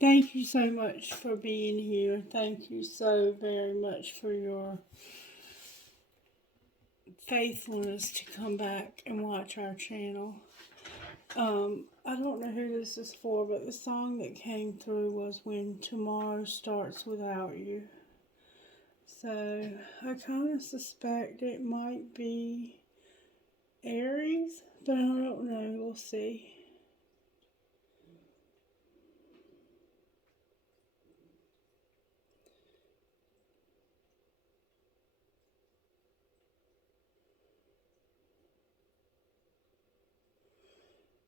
Thank you so much for being here. Thank you so very much for your faithfulness to come back and watch our channel. I don't know who this is for, but the song that came through was When Tomorrow Starts Without You. So I kind of suspect it might be Aries, but I don't know. We'll see.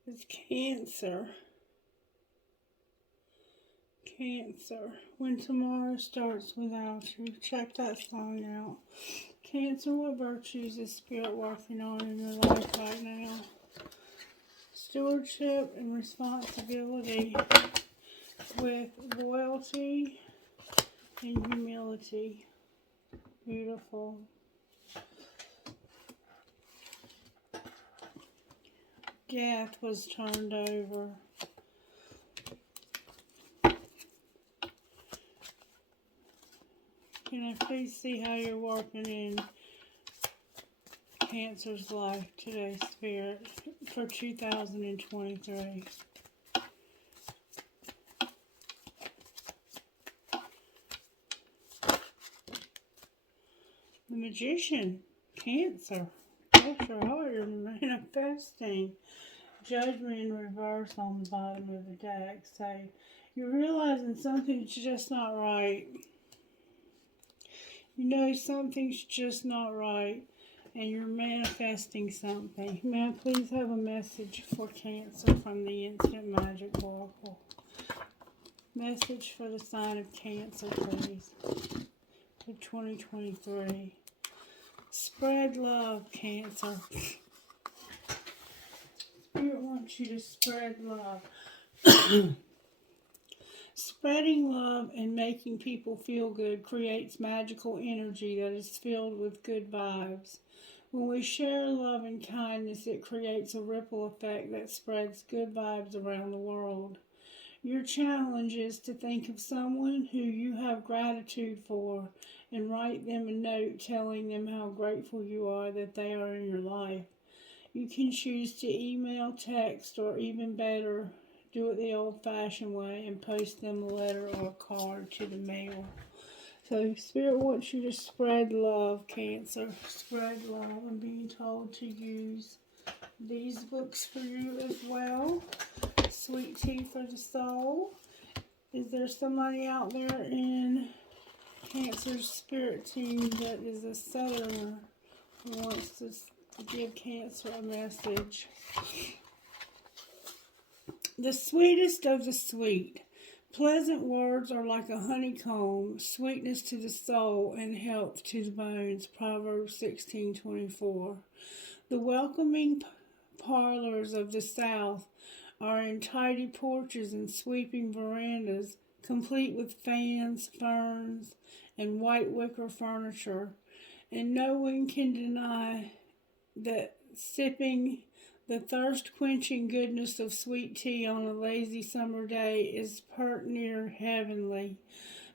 It's Cancer. Cancer. When Tomorrow Starts Without You. Check that song out. Cancer, what virtues is Spirit working on in your life right now? Stewardship and responsibility with loyalty and humility. Beautiful. Gath was turned over. Can I please see how you're working in Cancer's life today, Spirit, for 2023? The Magician, Cancer. Bless your heart, you're manifesting. Judgment in reverse on the bottom of the deck. So you're realizing something's just not right. You know something's just not right, and you're manifesting something. May I please have a message for Cancer from the Instant Magic Oracle? Message for the sign of Cancer, please, for 2023. Spread love, Cancer. Spirit wants you to spread love. Spreading love and making people feel good creates magical energy that is filled with good vibes. When we share love and kindness, it creates a ripple effect that spreads good vibes around the world. Your challenge is to think of someone who you have gratitude for and write them a note telling them how grateful you are that they are in your life. You can choose to email, text, or even better, do it the old-fashioned way and post them a letter or a card to the mail. So Spirit wants you to spread love, Cancer. Spread love. I'm being told to use these books for you as well. Sweet Tea for the Soul. Is there somebody out there in Cancer's spirit team that is a southerner who wants to give Cancer a message? The sweetest of the sweet. Pleasant words are like a honeycomb, sweetness to the soul and health to the bones. Proverbs 16:24. The welcoming parlors of the South are in tidy porches and sweeping verandas, complete with fans, ferns, and white wicker furniture. And no one can deny that sipping the thirst-quenching goodness of sweet tea on a lazy summer day is pert near heavenly.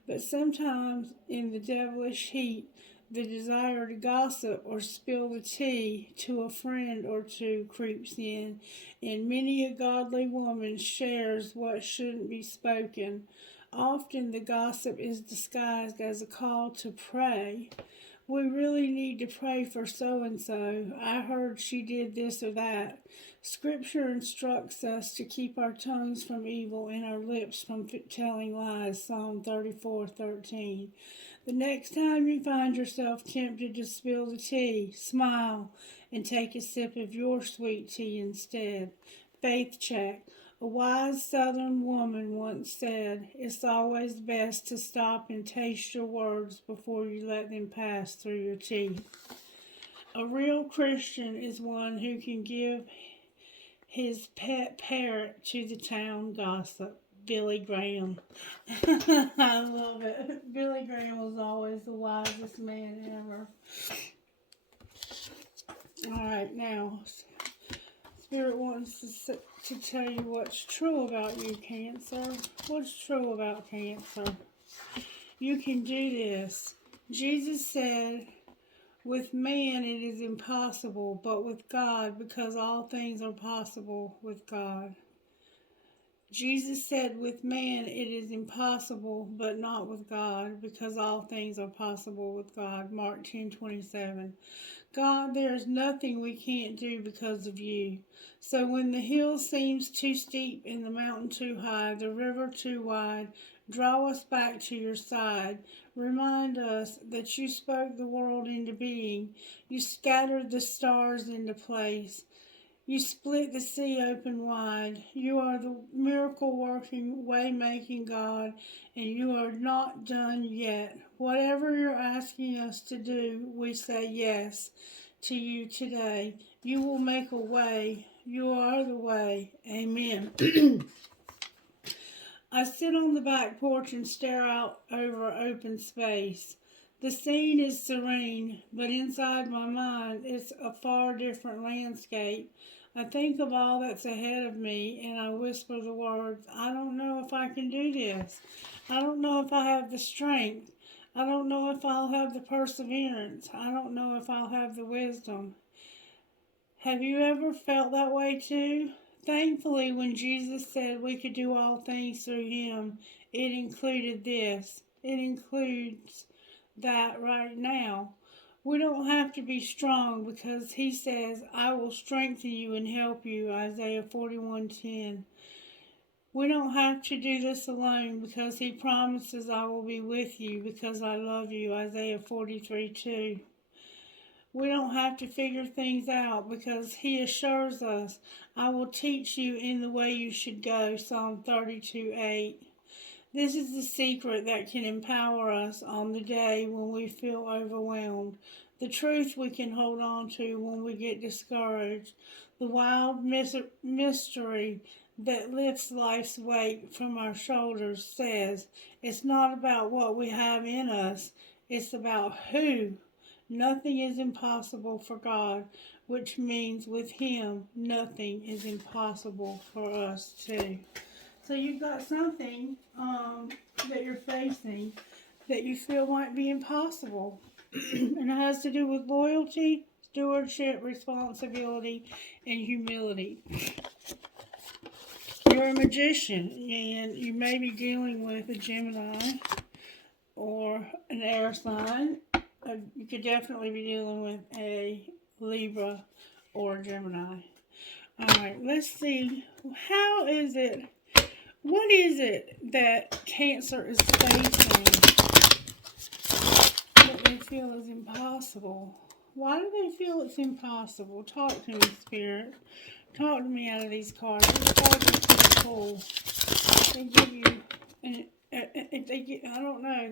But sometimes, in the devilish heat, the desire to gossip or spill the tea to a friend or two creeps in, and many a godly woman shares what shouldn't be spoken. Often the gossip is disguised as a call to pray. We really need to pray for so-and-so. I heard she did this or that. Scripture instructs us to keep our tongues from evil and our lips from telling lies. Psalm 34:13. The next time you find yourself tempted to spill the tea, smile and take a sip of your sweet tea instead. Faith check. A wise Southern woman once said, "It's always best to stop and taste your words before you let them pass through your teeth." A real Christian is one who can give his pet parrot to the town gossip. Billy Graham. I love it. Billy Graham was always the wisest man ever. Alright, now, Spirit wants to tell you what's true about you, Cancer. What's true about Cancer? You can do this. Jesus said, with man it is impossible, but with God, because all things are possible with God. Jesus said, with man it is impossible, but not with God, because all things are possible with God. Mark 10:27. God, there is nothing we can't do because of you. So when the hill seems too steep and the mountain too high, the river too wide, draw us back to your side. Remind us that you spoke the world into being. You scattered the stars into place. You split the sea open wide. You are the miracle-working, way-making God, and you are not done yet. Whatever you're asking us to do, we say yes to you today. You will make a way. You are the way. Amen. I sit on the back porch and stare out over open space. The scene is serene, but inside my mind it's a far different landscape. I think of all that's ahead of me and I whisper the words, I don't know if I can do this. I don't know if I have the strength. I don't know if I'll have the perseverance. I don't know if I'll have the wisdom. Have you ever felt that way too? Thankfully, when Jesus said we could do all things through him, it included this. It includes that right now. We don't have to be strong because he says, I will strengthen you and help you, Isaiah 41:10. We don't have to do this alone because he promises I will be with you because I love you, Isaiah 43:2. We don't have to figure things out because he assures us, I will teach you in the way you should go, Psalm 32:8. This is the secret that can empower us on the day when we feel overwhelmed, the truth we can hold on to when we get discouraged, the wild mystery that lifts life's weight from our shoulders says, it's not about what we have in us, it's about who. Nothing is impossible for God, which means with him, nothing is impossible for us too. So you've got something that you're facing that you feel might be impossible. And it has to do with loyalty, stewardship, responsibility, and humility. You're a magician, and you may be dealing with a Gemini or an air sign. You could definitely be dealing with a Libra or a Gemini. Alright, let's see. What is it that Cancer is facing that they feel is impossible? Why do they feel it's impossible? Talk to me, Spirit. Talk to me out of these cards. These cards are pretty cool. They give you, I don't know,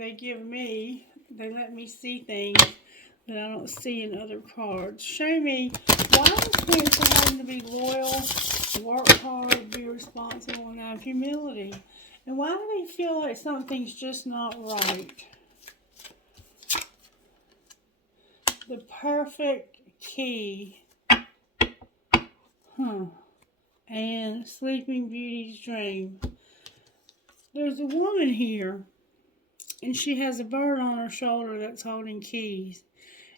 they let me see things that I don't see in other cards. Show me, why is Cancer having to be loyal, work hard, be responsible, and have humility? And why do they feel like something's just not right? The perfect key. And Sleeping Beauty's dream. There's a woman here, and she has a bird on her shoulder that's holding keys.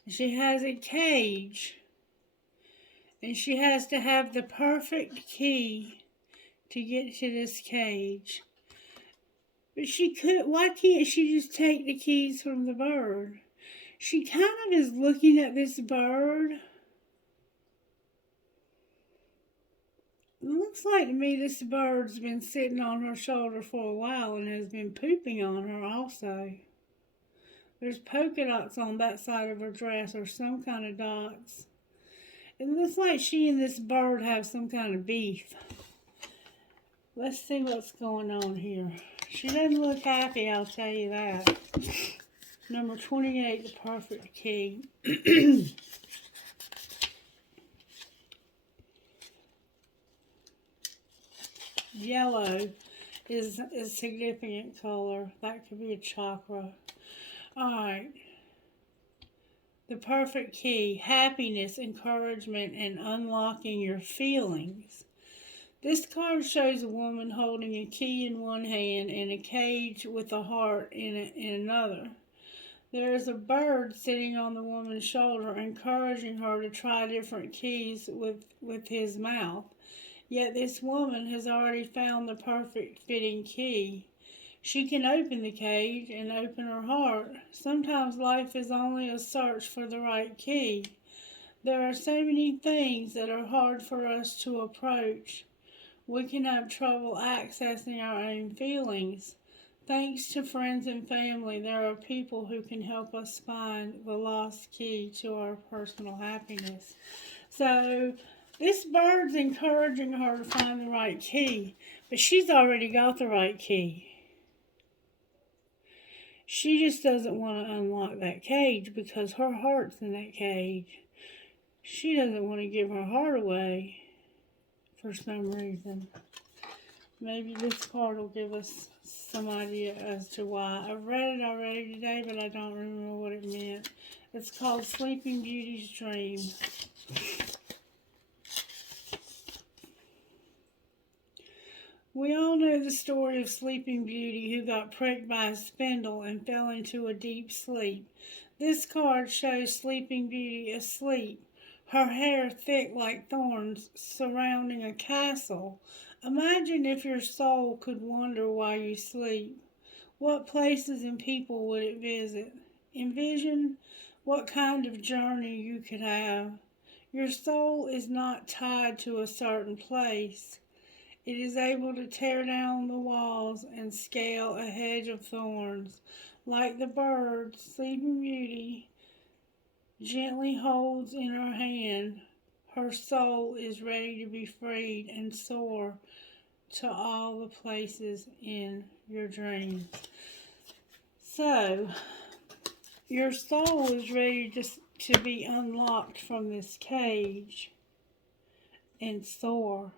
And she has a cage, and she has to have the perfect key to get to this cage. But why can't she just take the keys from the bird? She kind of is looking at this bird. It looks like to me this bird's been sitting on her shoulder for a while and has been pooping on her also. There's polka dots on that side of her dress, or some kind of dots. It looks like she and this bird have some kind of beef. Let's see what's going on here. She doesn't look happy, I'll tell you that. Number 28, the perfect key. Yellow is a significant color. That could be a chakra. Alright. The perfect key. Happiness, encouragement, and unlocking your feelings. This card shows a woman holding a key in one hand and a cage with a heart in another. There is a bird sitting on the woman's shoulder, encouraging her to try different keys with his mouth. Yet this woman has already found the perfect fitting key. She can open the cage and open her heart. Sometimes life is only a search for the right key. There are so many things that are hard for us to approach. We can have trouble accessing our own feelings. Thanks to friends and family, there are people who can help us find the lost key to our personal happiness. So, this bird's encouraging her to find the right key, but she's already got the right key. She just doesn't want to unlock that cage because her heart's in that cage. She doesn't want to give her heart away for some reason. Maybe this card will give us some idea as to why. I've read it already today, but I don't remember what it meant. It's called Sleeping Beauty's Dream. We all know the story of Sleeping Beauty, who got pricked by a spindle and fell into a deep sleep. This card shows Sleeping Beauty asleep, her hair thick like thorns surrounding a castle. Imagine if your soul could wander while you sleep. What places and people would it visit? Envision what kind of journey you could have. Your soul is not tied to a certain place. It is able to tear down the walls and scale a hedge of thorns. Like the bird, Sleeping Beauty gently holds in her hand. Her soul is ready to be freed and soar to all the places in your dreams. So, your soul is ready to be unlocked from this cage and soar.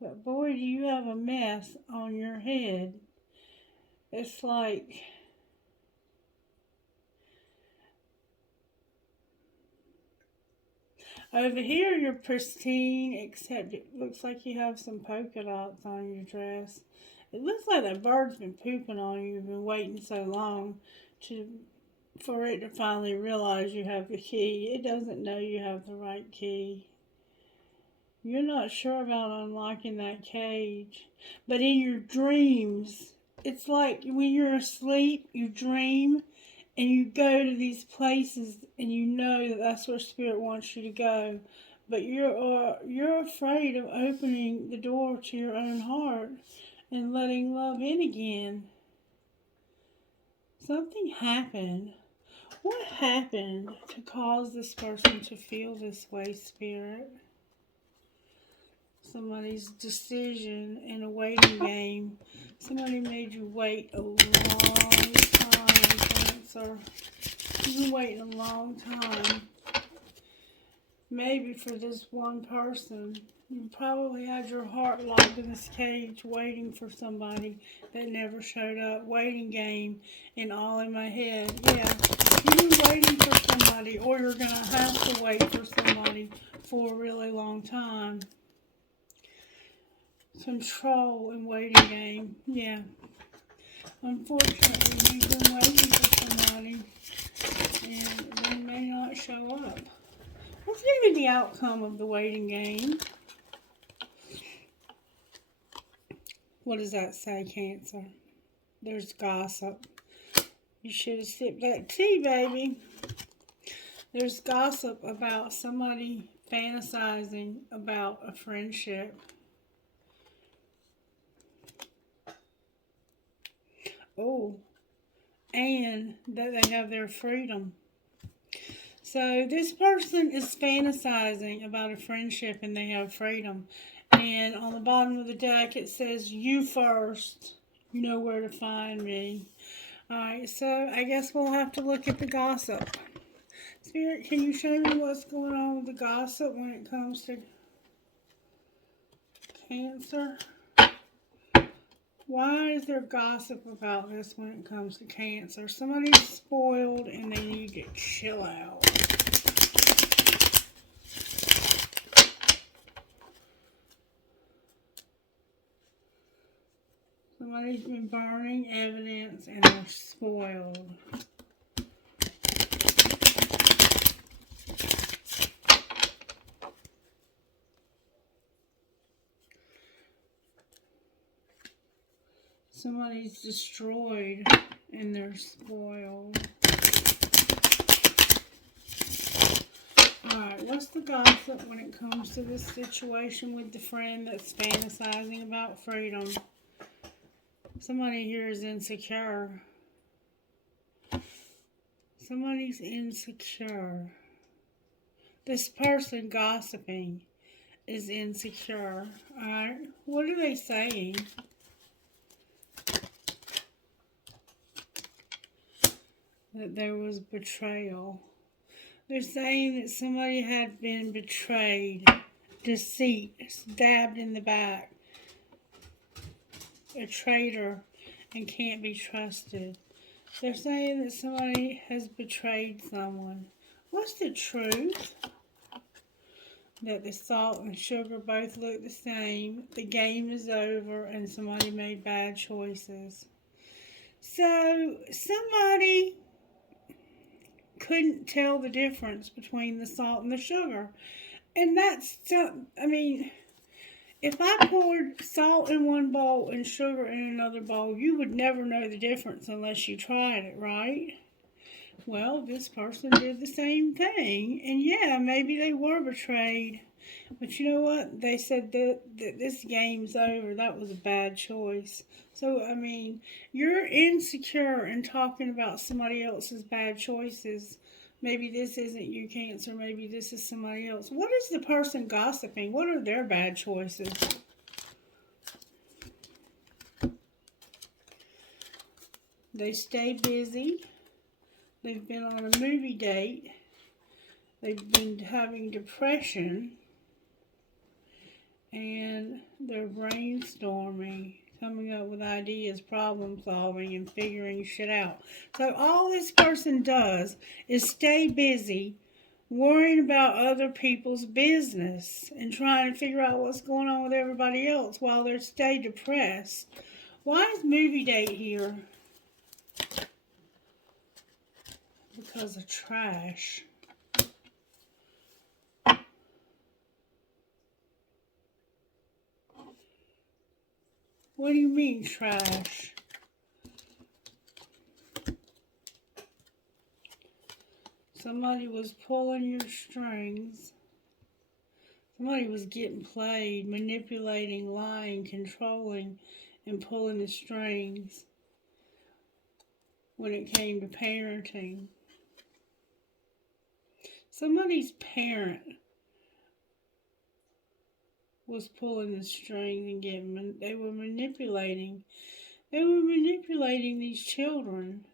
But boy, do you have a mess on your head. It's like over here you're pristine, except it looks like you have some polka dots on your dress. It looks like that bird's been pooping on you. You've been waiting so long for it to finally realize you have the key. It doesn't know you have the right key. You're not sure about unlocking that cage. But in your dreams, it's like when you're asleep, you dream and you go to these places and you know that that's where Spirit wants you to go. But you're afraid of opening the door to your own heart and letting love in again. Something happened. What happened to cause this person to feel this way, Spirit? Somebody's decision in a waiting game. Somebody made you wait a long time, Cancer. You've been waiting a long time. Maybe for this one person. You probably had your heart locked in this cage waiting for somebody that never showed up. Waiting game and all in my head. Yeah, you've been waiting for somebody, or you're going to have to wait for somebody for a really long time. Control and waiting game. Yeah. Unfortunately, you've been waiting for somebody and they may not show up. What's going to be the outcome of the waiting game? What does that say, Cancer? There's gossip. You should have sipped that tea, baby. There's gossip about somebody fantasizing about a friendship. Oh, and that they have their freedom. So this person is fantasizing about a friendship and they have freedom. And on the bottom of the deck it says, you first. You know where to find me. Alright, so I guess we'll have to look at the gossip. Spirit, can you show me what's going on with the gossip when it comes to Cancer? Why is there gossip about this when it comes to Cancer? Somebody's spoiled and they need to chill out. Somebody's been burning evidence and are spoiled. Somebody's destroyed and they're spoiled. Alright, what's the gossip when it comes to this situation with the friend that's fantasizing about freedom? Somebody here is insecure. Somebody's insecure. This person gossiping is insecure. Alright, what are they saying? That there was betrayal. They're saying that somebody had been betrayed, deceit, stabbed in the back, a traitor, and can't be trusted. They're saying that somebody has betrayed someone. What's the truth? That the salt and sugar both look the same, the game is over, and somebody made bad choices. So, somebody couldn't tell the difference between the salt and the sugar. And that's, I mean, if I poured salt in one bowl and sugar in another bowl, you would never know the difference unless you tried it, right? Well, this person did the same thing. And yeah, maybe they were betrayed. But you know what? They said that this game's over. That was a bad choice. So, I mean, you're insecure and talking about somebody else's bad choices. Maybe this isn't you, Cancer. Maybe this is somebody else. What is the person gossiping? What are their bad choices? They stay busy. They've been on a movie date. They've been having depression. And they're brainstorming, coming up with ideas, problem solving, and figuring shit out. So all this person does is stay busy worrying about other people's business and trying to figure out what's going on with everybody else while they stay depressed. Why is movie date here? Because of trash. What do you mean, trash? Somebody was pulling your strings. Somebody was getting played, manipulating, lying, controlling, and pulling the strings when it came to parenting. Somebody's parent was pulling the strings and they were manipulating. They were manipulating these children.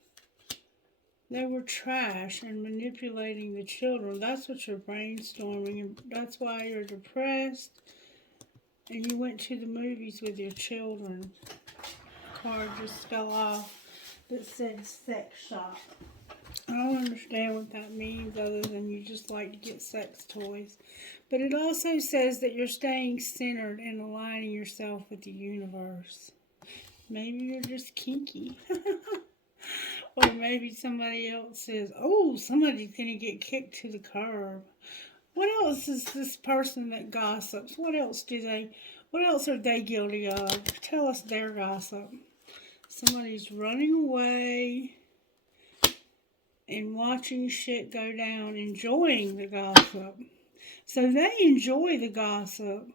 They were trash and manipulating the children. That's what you're brainstorming, and that's why you're depressed. And you went to the movies with your children. Card just fell off that said sex shop. I don't understand what that means other than you just like to get sex toys. But it also says that you're staying centered and aligning yourself with the universe. Maybe you're just kinky. Or maybe somebody else says, oh, somebody's going to get kicked to the curb. What else is this person that gossips? What else are they guilty of? Tell us their gossip. Somebody's running away and watching shit go down, enjoying the gossip. So they enjoy the gossip.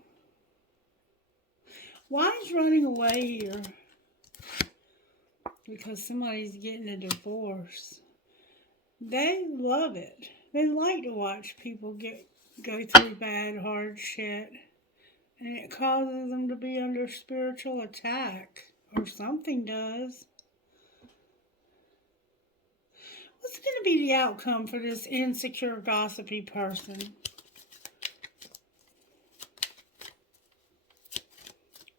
Why is running away here? Because somebody's getting a divorce. They love it. They like to watch people go through bad, hard shit. And it causes them to be under spiritual attack. Or something does. What's going to be the outcome for this insecure, gossipy person?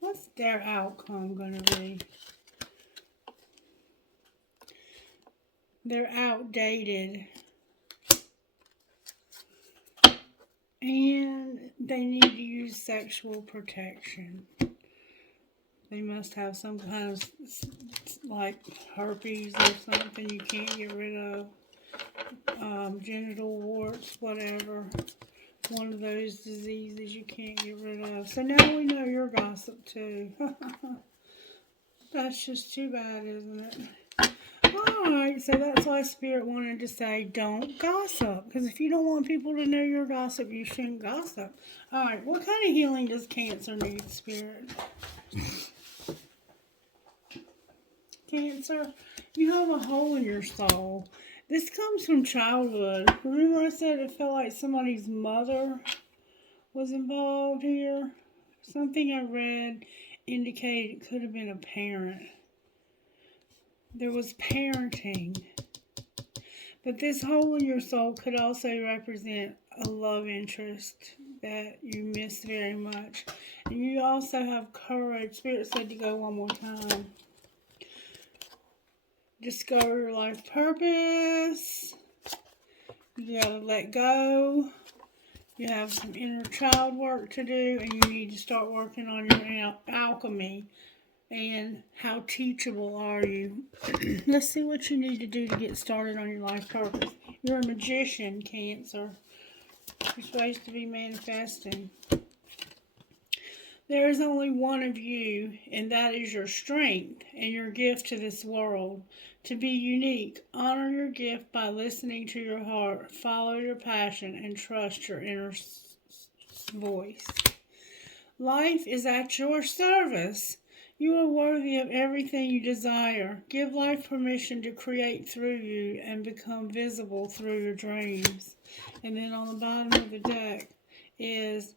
What's their outcome going to be? They're outdated. And they need to use sexual protection. They must have some kind of like herpes or something you can't get rid of. Genital warts, whatever. One of those diseases you can't get rid of. So now we know you're gossip too. That's just too bad, isn't it? Alright, so that's why Spirit wanted to say don't gossip. Because if you don't want people to know you're gossip, you shouldn't gossip. Alright, what kind of healing does Cancer need, Spirit? Cancer, you have a hole in your soul. This comes from childhood. Remember I said it felt like somebody's mother was involved here? Something I read indicated it could have been a parent. There was parenting. But this hole in your soul could also represent a love interest that you miss very much. And you also have courage. Spirit said to go one more time. Discover your life purpose. You gotta let go. You have some inner child work to do, and you need to start working on your alchemy. And how teachable are you? Let's see what you need to do to get started on your life purpose. You're a magician, Cancer. You're supposed to be manifesting. There is only one of you, and that is your strength and your gift to this world. To be unique, honor your gift by listening to your heart, follow your passion, and trust your inner voice. Life is at your service. You are worthy of everything you desire. Give life permission to create through you and become visible through your dreams. And then on the bottom of the deck is,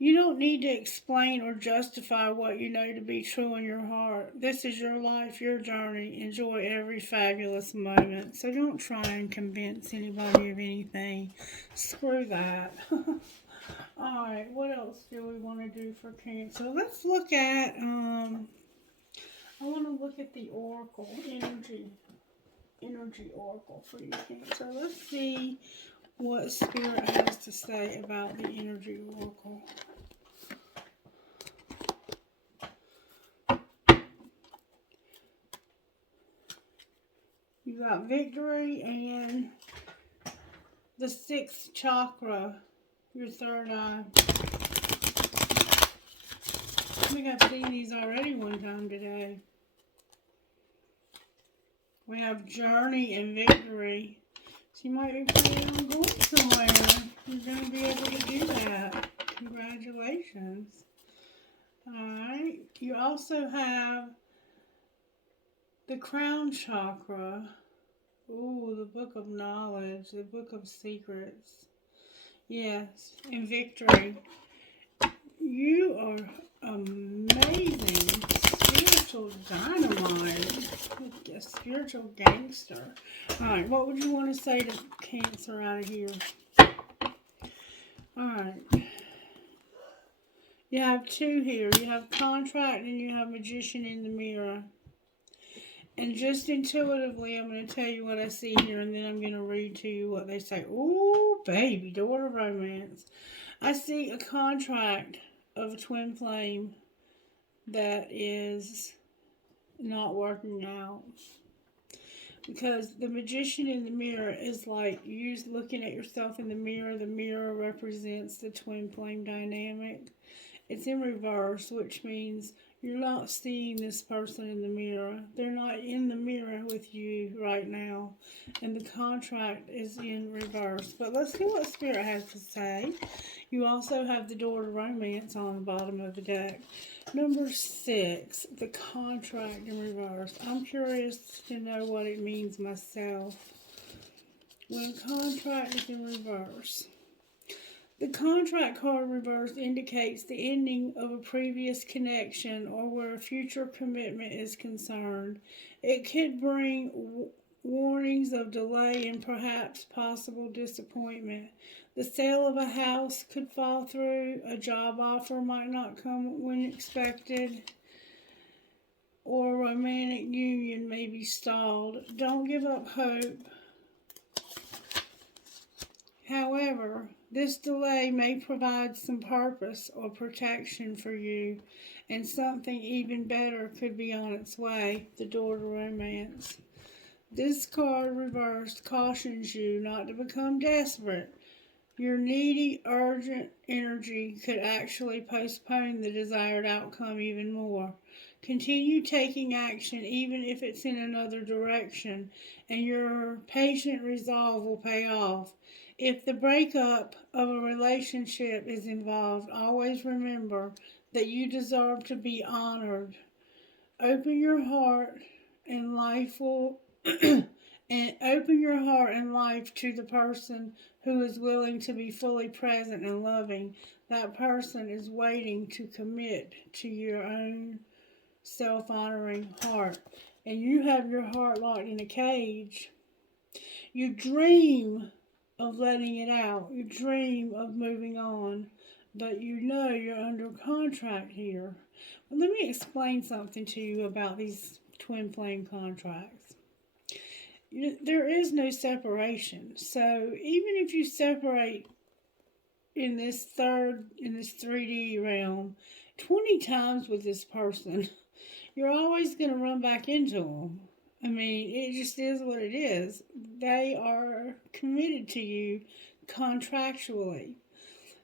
you don't need to explain or justify what you know to be true in your heart. This is your life, your journey. Enjoy every fabulous moment. So don't try and convince anybody of anything. Screw that. Alright, what else do we want to do for Cancer? Let's look at, I want to look at the Oracle, energy Oracle for you, Cancer. Let's see what Spirit has to say about the energy Oracle. You got victory and the 6th chakra, your third eye. I think I've seen these already one time today. We have journey and victory. So you might be planning on going somewhere. You're going to be able to do that. Congratulations. Alright. You also have the crown chakra. Ooh, the book of knowledge. The book of secrets. Yes. And victory. You are amazing. Spiritual dynamite. A spiritual gangster. Alright, what would you want to say to Cancer out of here? Alright. You have 2 here. You have contract and you have magician in the mirror. And just intuitively, I'm going to tell you what I see here, and then I'm going to read to you what they say. Ooh, baby, door of romance. I see a contract of a twin flame that is not working out. Because the magician in the mirror is like you looking at yourself in the mirror. The mirror represents the twin flame dynamic. It's in reverse, which means you're not seeing this person in the mirror. They're not in the mirror with you right now. And the contract is in reverse. But let's see what Spirit has to say. You also have the door to romance on the bottom of the deck. Number 6, the contract in reverse. I'm curious to know what it means myself. When contract is in reverse. The contract card reverse indicates the ending of a previous connection or where a future commitment is concerned. It could bring warnings of delay and perhaps possible disappointment. The sale of a house could fall through. A job offer might not come when expected. Or a romantic union may be stalled. Don't give up hope. However, This delay may provide some purpose or protection for you, and something even better could be on its way, the door to romance. This card reversed cautions you not to become desperate. Your needy, urgent energy could actually postpone the desired outcome even more. Continue taking action even if it's in another direction, and your patient resolve will pay off. If the breakup of a relationship is involved, always remember that you deserve to be honored. Open your heart and life will and open your heart and life to the person who is willing to be fully present and loving. That person is waiting to commit to your own self-honoring heart. And you have your heart locked in a cage. You dream of letting it out. You dream of moving on. But you know you're under contract here. Well, let me explain something to you about these twin flame contracts. There is no separation. So even if you separate in this 3D realm 20 times with this person, you're always going to run back into them. I mean, it just is what it is. They are committed to you contractually.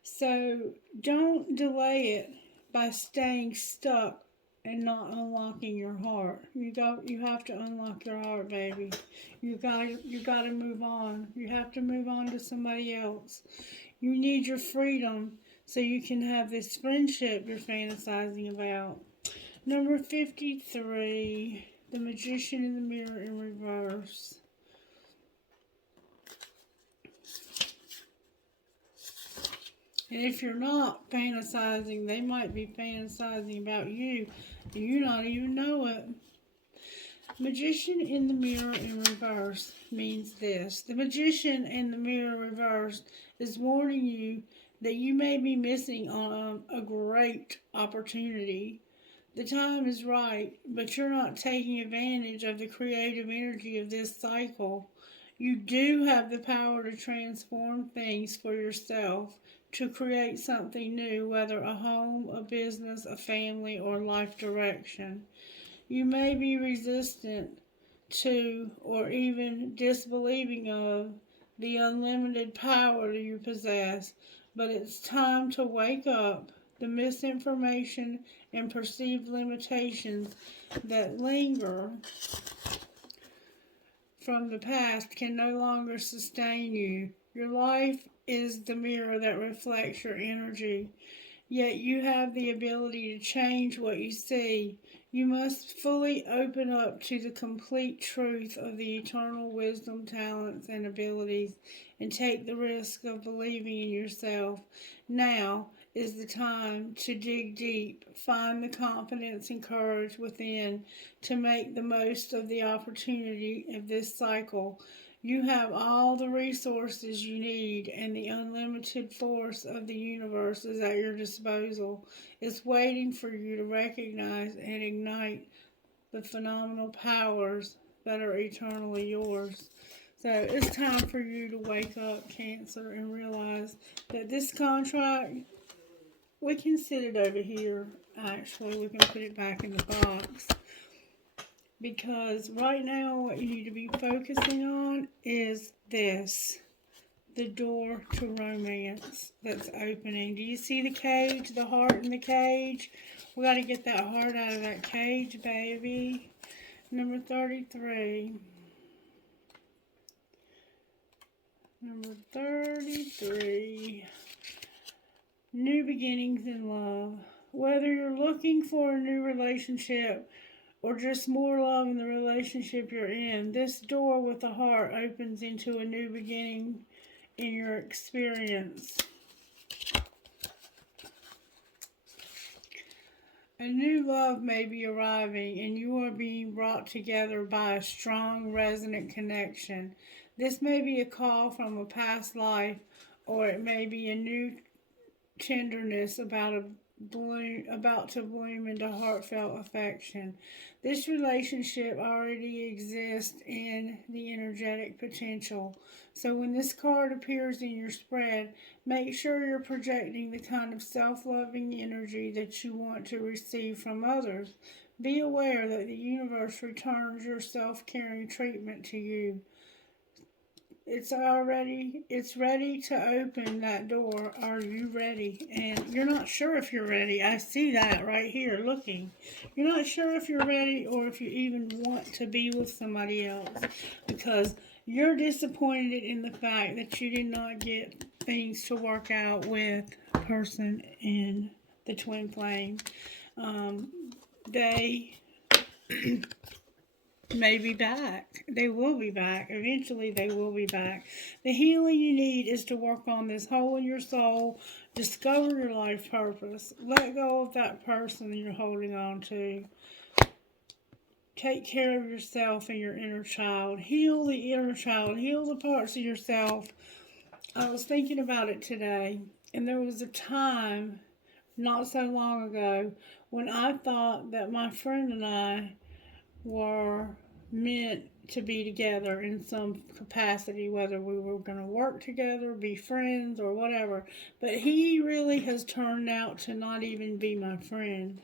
So don't delay it by staying stuck and not unlocking your heart. You have to unlock your heart, baby. You got to move on. You have to move on to somebody else. You need your freedom so you can have this friendship you're fantasizing about. Number 53, the Magician in the Mirror in reverse. And if you're not fantasizing, they might be fantasizing about you, and you not even know it. Magician in the Mirror in reverse means this. The Magician in the Mirror reversed is warning you that you may be missing on a great opportunity. The time is right, but you're not taking advantage of the creative energy of this cycle. You do have the power to transform things for yourself, to create something new, whether a home, a business, a family, or life direction. You may be resistant to or even disbelieving of the unlimited power you possess, but it's time to wake up. The misinformation and perceived limitations that linger from the past can no longer sustain you. Your life is the mirror that reflects your energy, yet you have the ability to change what you see. You must fully open up to the complete truth of the eternal wisdom, talents, and abilities, and take the risk of believing in yourself. Now is the time to dig deep, find the confidence and courage within to make the most of the opportunity of this cycle. You have all the resources you need, and the unlimited force of the universe is at your disposal. It's waiting for you to recognize and ignite the phenomenal powers that are eternally yours. So it's time for you to wake up, Cancer, and realize that this contract, we can sit it over here. Actually, we can put it back in the box. Because right now what you need to be focusing on is this. The door to romance that's opening. Do you see the cage, the heart in the cage? We got to get that heart out of that cage, baby. Number 33. Number 33. New beginnings in love. Whether you're looking for a new relationship or just more love in the relationship you're in, this door with the heart opens into a new beginning in your experience. A new love may be arriving, and you are being brought together by a strong, resonant connection. This may be a call from a past life, or it may be a new tenderness about about to bloom into heartfelt affection. This relationship already exists in the energetic potential. So when this card appears in your spread, make sure you're projecting the kind of self-loving energy that you want to receive from others. Be aware that the universe returns your self-caring treatment to you. It's ready to open that door. Are you ready? And you're not sure if you're ready. I see that right here looking. You're not sure if you're ready or if you even want to be with somebody else, because you're disappointed in the fact that you did not get things to work out with a person in the twin flame. They may be back. They will be back. Eventually, they will be back. The healing you need is to work on this hole in your soul, discover your life purpose, let go of that person you're holding on to. Take care of yourself and your inner child. Heal the inner child. Heal the parts of yourself. I was thinking about it today, and there was a time not so long ago when I thought that my friend and I were meant to be together in some capacity, whether we were going to work together, be friends, or whatever. But he really has turned out to not even be my friend.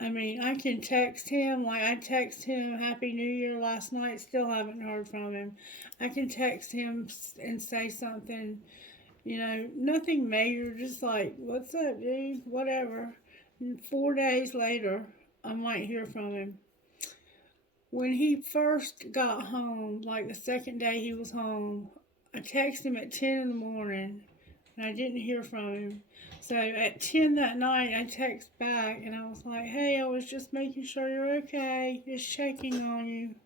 I mean, I can text him, like I text him Happy New Year last night, still haven't heard from him. I can text him and say something, nothing major, just like, what's up, dude, whatever. And 4 days later, I might hear from him. When he first got home, like the second day he was home, I texted him at 10 in the morning, and I didn't hear from him. So at 10 that night, I text back, and I was like, hey, I was just making sure you're okay, just checking on you.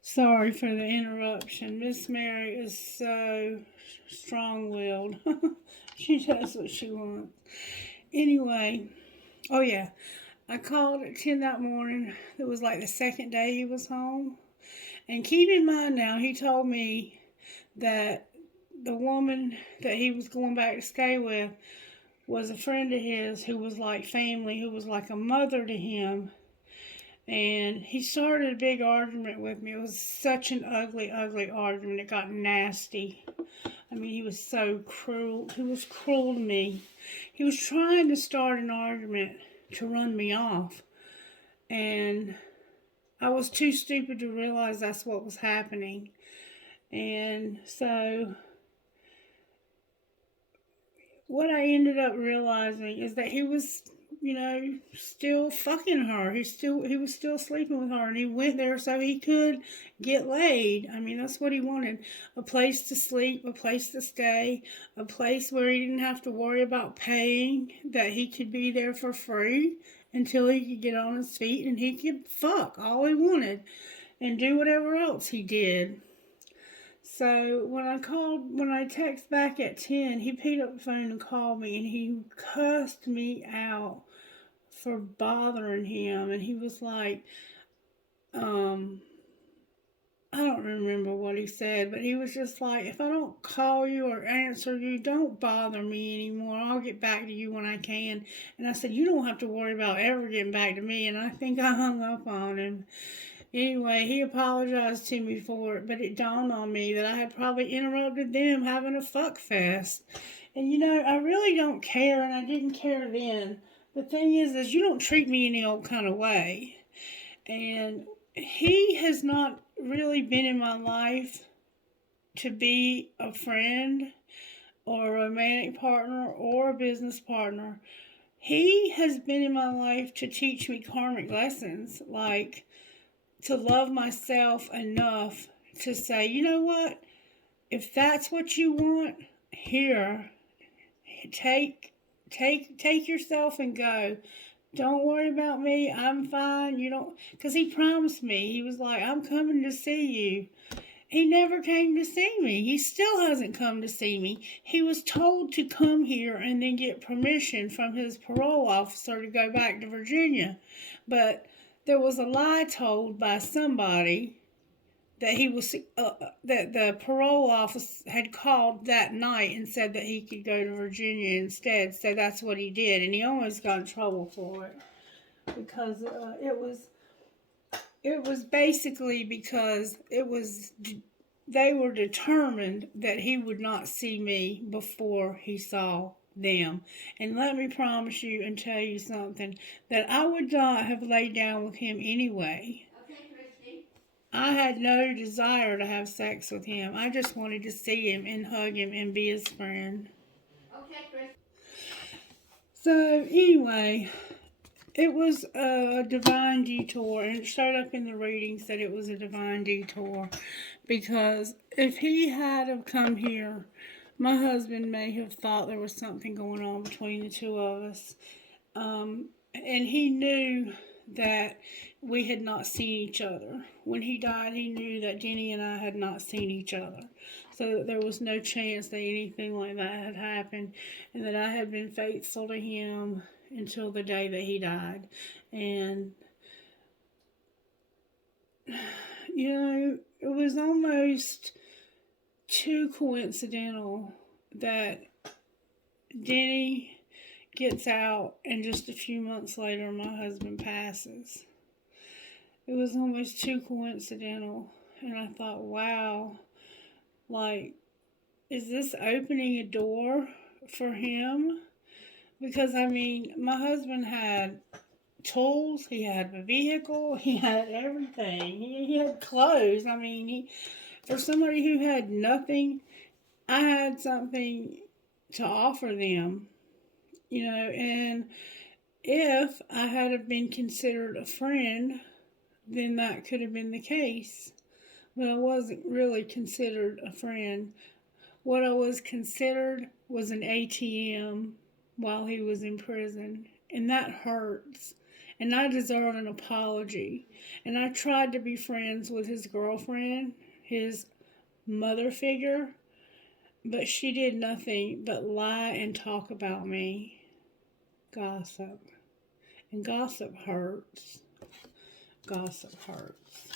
Sorry for the interruption. Miss Mary is so strong-willed. She does what she wants. Anyway, oh yeah. I called at 10 that morning. It was like the second day he was home. And keep in mind now, he told me that the woman that he was going back to stay with was a friend of his who was like family, who was like a mother to him. And he started a big argument with me. It was such an ugly, ugly argument. It got nasty. I mean, he was so cruel. He was cruel to me. He was trying to start an argument to run me off, and I was too stupid to realize that's what was happening. And so what I ended up realizing is that he was, still fucking her. He was still sleeping with her, and he went there so he could get laid. I mean, that's what he wanted. A place to sleep, a place to stay, a place where he didn't have to worry about paying, that he could be there for free until he could get on his feet and he could fuck all he wanted and do whatever else he did. So when I text back at 10, he picked up the phone and called me, and he cussed me out for bothering him. And he was like, I don't remember what he said, but he was just like, if I don't call you or answer you, don't bother me anymore. I'll get back to you when I can. And I said, you don't have to worry about ever getting back to me. And I think I hung up on him. Anyway, he apologized to me for it, but it dawned on me that I had probably interrupted them having a fuck fest. And I really don't care, and I didn't care then. The thing is you don't treat me any old kind of way. And he has not really been in my life to be a friend or a romantic partner or a business partner. He has been in my life to teach me karmic lessons, like to love myself enough to say, you know what? If that's what you want, here, take yourself and go. Don't worry about me. I'm fine. Because he promised me. He was like, I'm coming to see you. He never came to see me. He still hasn't come to see me. He was told to come here and then get permission from his parole officer to go back to Virginia. But there was a lie told by somebody that he was that the parole office had called that night and said that he could go to Virginia instead. So that's what he did, and he almost got in trouble for it because it was basically because they were determined that he would not see me before he saw them. And let me promise you and tell you something, that I would not have laid down with him anyway. I had no desire to have sex with him. I just wanted to see him and hug him and be his friend. So anyway, it was a divine detour, and it showed up in the readings that it was a divine detour, because if he had have come here, my husband may have thought there was something going on between the two of us, and he knew that we had not seen each other. When he died, he knew that Jenny and I had not seen each other, so there was no chance that anything like that had happened, and that I had been faithful to him until the day that he died. And it was almost too coincidental that Denny gets out and just a few months later my husband passes. It was almost too coincidental, and I thought, wow, like, is this opening a door for him? Because, I mean, my husband had tools, he had a vehicle, he had everything. He had clothes. I mean, for somebody who had nothing, I had something to offer them, and if I had been considered a friend, then that could have been the case. But I wasn't really considered a friend. What I was considered was an ATM while he was in prison, and that hurts. And I deserve an apology. And I tried to be friends with his girlfriend, his mother figure, but she did nothing but lie and talk about me. Gossip. And gossip hurts. Gossip hurts.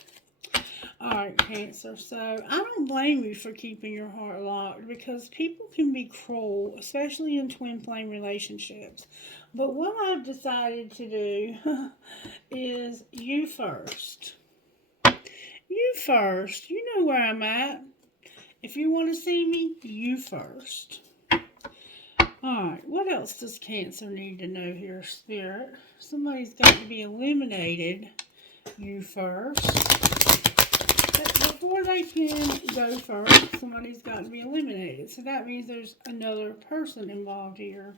Alright, Cancer, so I don't blame you for keeping your heart locked, because people can be cruel, especially in twin flame relationships. But what I've decided to do is you first. You first. You know where I'm at. If you want to see me, you first. Alright, what else does Cancer need to know here, Spirit? Somebody's got to be eliminated. You first. Before they can go first, somebody's got to be eliminated. So that means there's another person involved here.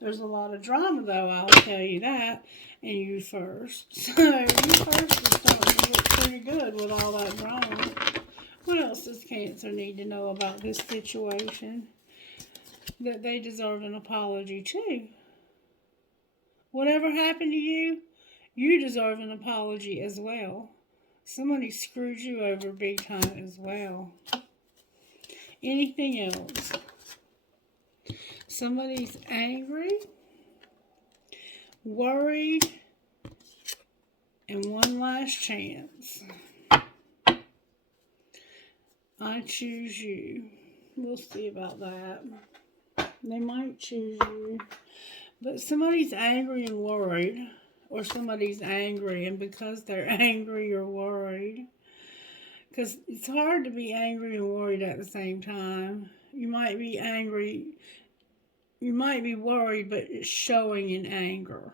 There's a lot of drama, though, I'll tell you that. And you first. So you first is starting to look pretty good with all that drama. What else does Cancer need to know about this situation? That they deserve an apology, too. Whatever happened to you, you deserve an apology as well. Somebody screwed you over big time as well. Anything else? Somebody's angry, worried, and one last chance. I choose you. We'll see about that. They might choose you. But somebody's angry and worried. Or somebody's angry, and because they're angry or worried. Because it's hard to be angry and worried at the same time. You might be angry. You might be worried, but it's showing in anger.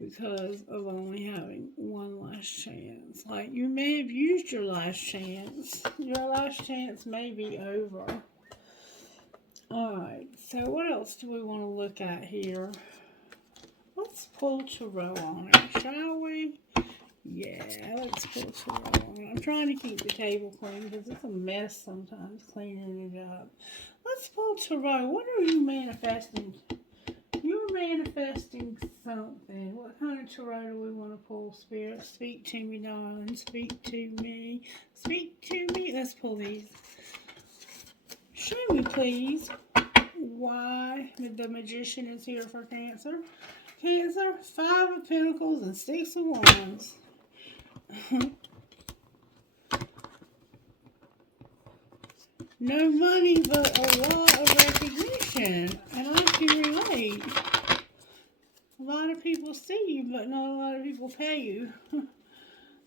Because of only having one last chance. Like, you may have used your last chance. Your last chance may be over. Alright, so what else do we want to look at here? Let's pull Tarot on it, shall we? Yeah, let's pull Tarot on it. I'm trying to keep the table clean because it's a mess sometimes cleaning it up. Let's pull Tarot. What are you manifesting? You're manifesting something. What kind of tarot do we want to pull, Spirit? Speak to me, darling. Speak to me. Speak to me. Let's pull these. Show me, please, why the Magician is here for Cancer. Cancer, 5 of Pentacles and 6 of Wands. No money, but a lot of recognition. And I can relate. A lot of people see you, but not a lot of people pay you.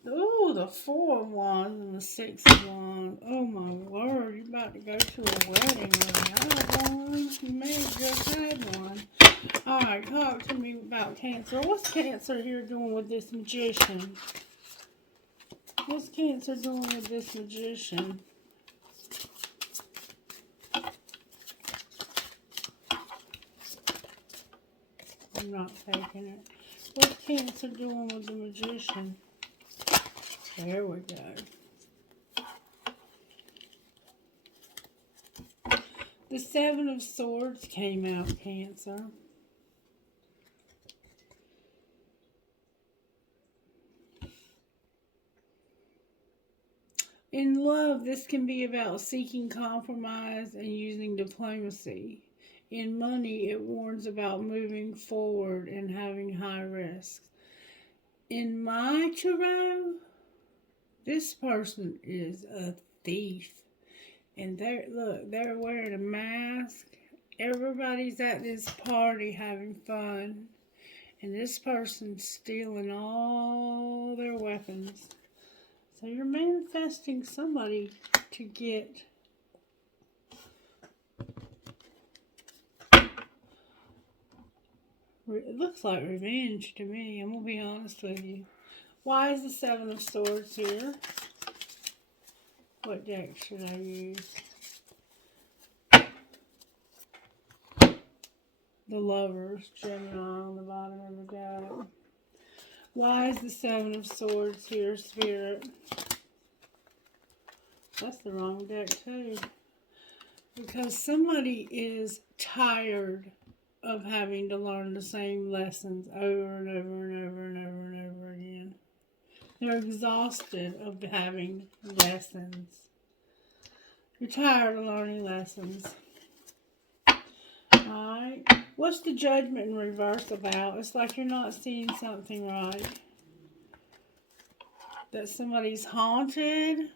Ooh, the 4 of Wands and the 6 of Wands. Oh my word, you're about to go to a wedding with one. You may have just had one. Alright, talk to me about Cancer. What's Cancer here doing with this Magician? What's Cancer doing with this Magician? I'm not taking it. What's Cancer doing with the Magician? There we go. The 7 of Swords came out, Cancer. In love, this can be about seeking compromise and using diplomacy. In money, it warns about moving forward and having high risks. In my tarot, this person is a thief. And they're wearing a mask. Everybody's at this party having fun. And this person's stealing all their weapons. So you're manifesting somebody to get it looks like revenge to me. I'm going to be honest with you. Why is the 7 of Swords here? What deck should I use? The Lovers, Gemini on the bottom of the deck. Why is the 7 of Swords here, Spirit? That's the wrong deck too. Because somebody is tired of having to learn the same lessons over and over and over and over and over again. They're exhausted of having lessons. You're tired of learning lessons. Alright. What's the Judgment in reverse about? It's like you're not seeing something right. That somebody's haunted.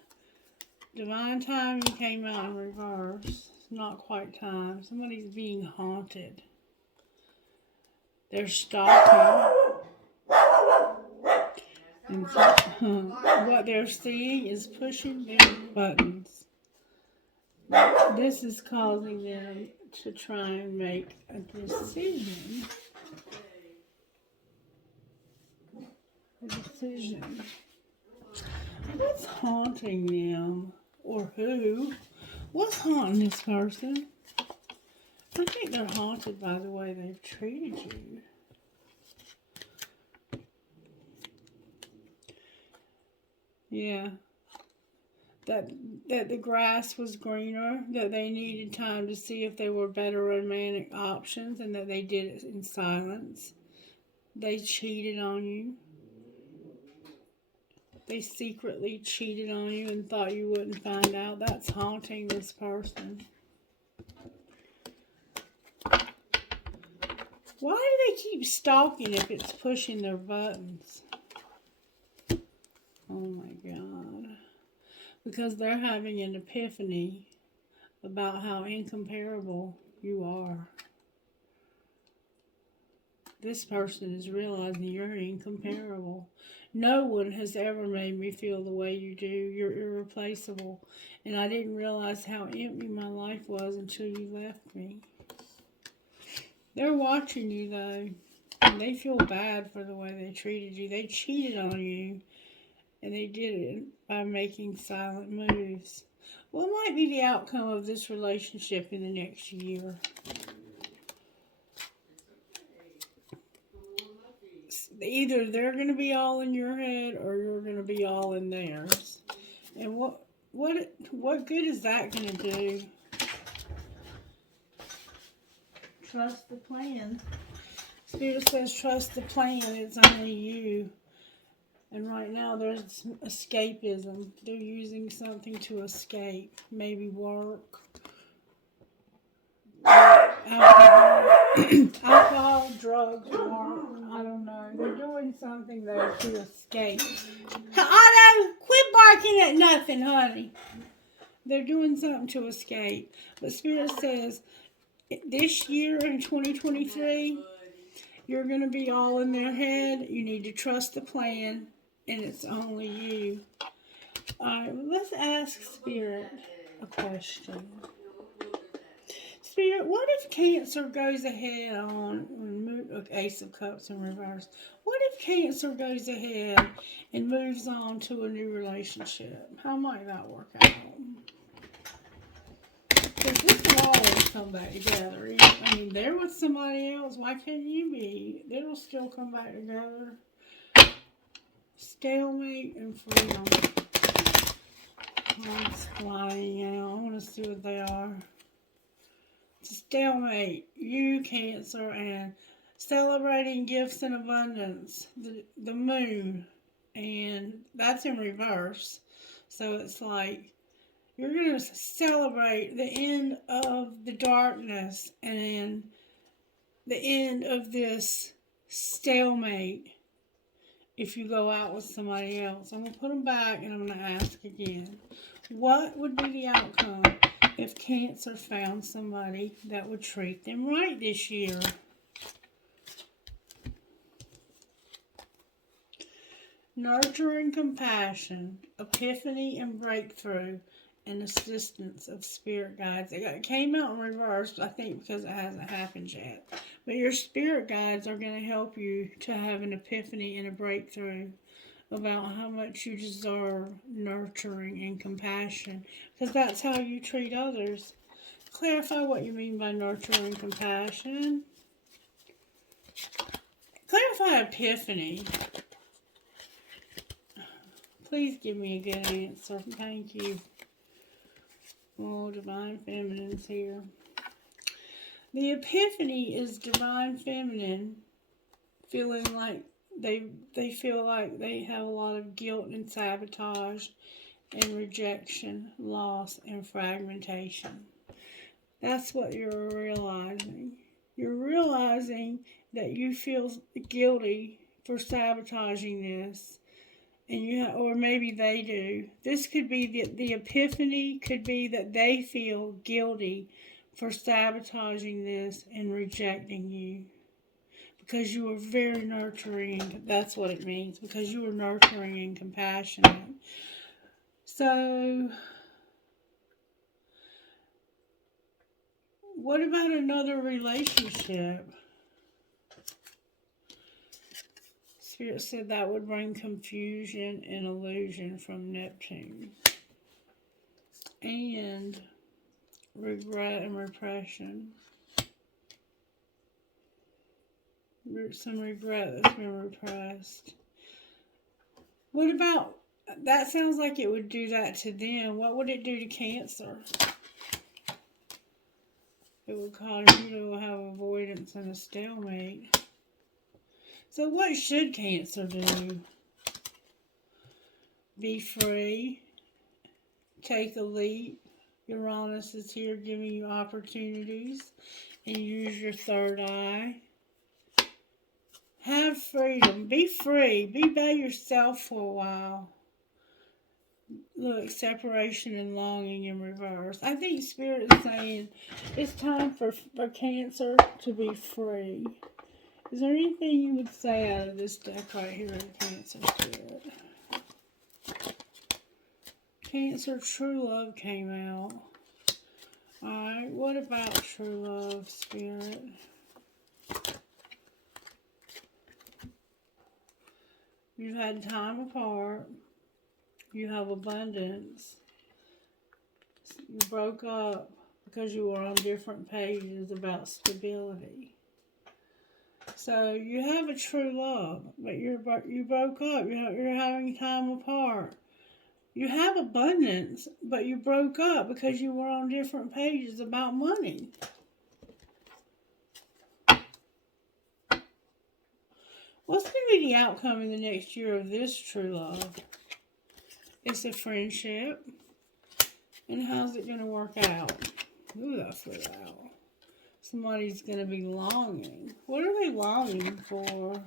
Divine Timing came out in reverse. It's not quite time. Somebody's being haunted. They're stalking. And what they're seeing is pushing their buttons. This is causing them to try and make a decision. What's haunting them? Or who? What's haunting this person? I think they're haunted by the way they've treated you. Yeah. That the grass was greener, that they needed time to see if there were better romantic options, and that they did it in silence. They cheated on you. They secretly cheated on you and thought you wouldn't find out. That's haunting this person. Why do they keep stalking if it's pushing their buttons? Oh my God. Because they're having an epiphany about how incomparable you are. This person is realizing you're incomparable. No one has ever made me feel the way you do. You're irreplaceable. And I didn't realize how empty my life was until you left me. They're watching you, though. And they feel bad for the way they treated you. They cheated on you. And they did it by making silent moves. What might be the outcome of this relationship in the next year? Either they're going to be all in your head or you're going to be all in theirs. And what good is that going to do? Trust the plan. Spirit says trust the plan. It's only you. And right now there's escapism. They're using something to escape. Maybe work. Alcohol, drugs, work. I don't know. They're doing something there to escape. Otto, quit barking at nothing, honey. they're doing something to escape. But Spirit says this year in 2023, you're going to be all in their head. You need to trust the plan, and it's only you. All right, well, let's ask Spirit a question. Spirit, what if Cancer goes ahead on Ace of Cups in reverse? What if Cancer goes ahead and moves on to a new relationship? How might that work out? Because this will always come back together. I mean, they're with somebody else. Why can't you be? It'll still come back together. Stalemate and freedom. It's flying out. I want to see what they are. Stalemate, you Cancer, and celebrating gifts and abundance. The moon, and that's in reverse. So it's like you're going to celebrate the end of the darkness and the end of this stalemate if you go out with somebody else. I'm going to put them back and I'm going to ask again. What would be the outcome if Cancer found somebody that would treat them right this year? Nurture and compassion, epiphany and breakthrough, and assistance of spirit guides. It came out in reverse, I think, because it hasn't happened yet. But your spirit guides are going to help you to have an epiphany and a breakthrough about how much you deserve nurturing and compassion, because that's how you treat others. Clarify what you mean by nurturing and compassion. Clarify epiphany. Please give me a good answer. Thank you. Oh, Divine Feminine's here. The epiphany is Divine Feminine feeling like they feel like they have a lot of guilt and sabotage and rejection, loss, and fragmentation. That's what you're realizing. You're realizing that you feel guilty for sabotaging this. And or maybe they do. This could be the epiphany could be that they feel guilty for sabotaging this and rejecting you. Because you were very nurturing. That's what it means. Because you were nurturing and compassionate. So, what about another relationship? Spirit said that would bring confusion and illusion from Neptune. And regret and repression. Some regret that's been repressed. What about, that sounds like it would do that to them. What would it do to Cancer? It would cause you to have avoidance and a stalemate. So what should Cancer do? Be free. Take a leap. Uranus is here giving you opportunities. And use your third eye. Have freedom. Be free. Be by yourself for a while. Look, separation and longing in reverse. I think Spirit is saying it's time for Cancer to be free. Is there anything you would say out of this deck right here in Cancer Spirit? Cancer True Love came out. Alright, what about True Love, Spirit? You've had time apart. You have abundance. You broke up because you were on different pages about stability. So you have a true love, but you broke up. You're having time apart. You have abundance, but you broke up because you were on different pages about money. What's going to be the outcome in the next year of this true love? It's a friendship. And how's it going to work out? Ooh, that flew out. Somebody's going to be longing. What are they longing for?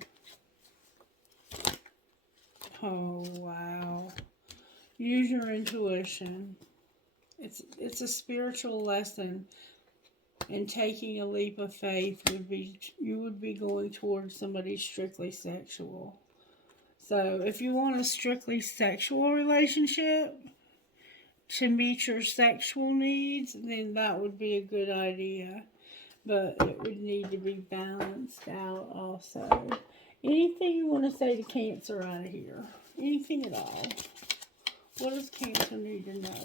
Oh, wow. Use your intuition. It's a spiritual lesson, and taking a leap of faith you would be going towards somebody strictly sexual. So if you want a strictly sexual relationship to meet your sexual needs, then that would be a good idea. But it would need to be balanced out also. Anything you want to say to Cancer out of here? Anything at all? What does Cancer need to know?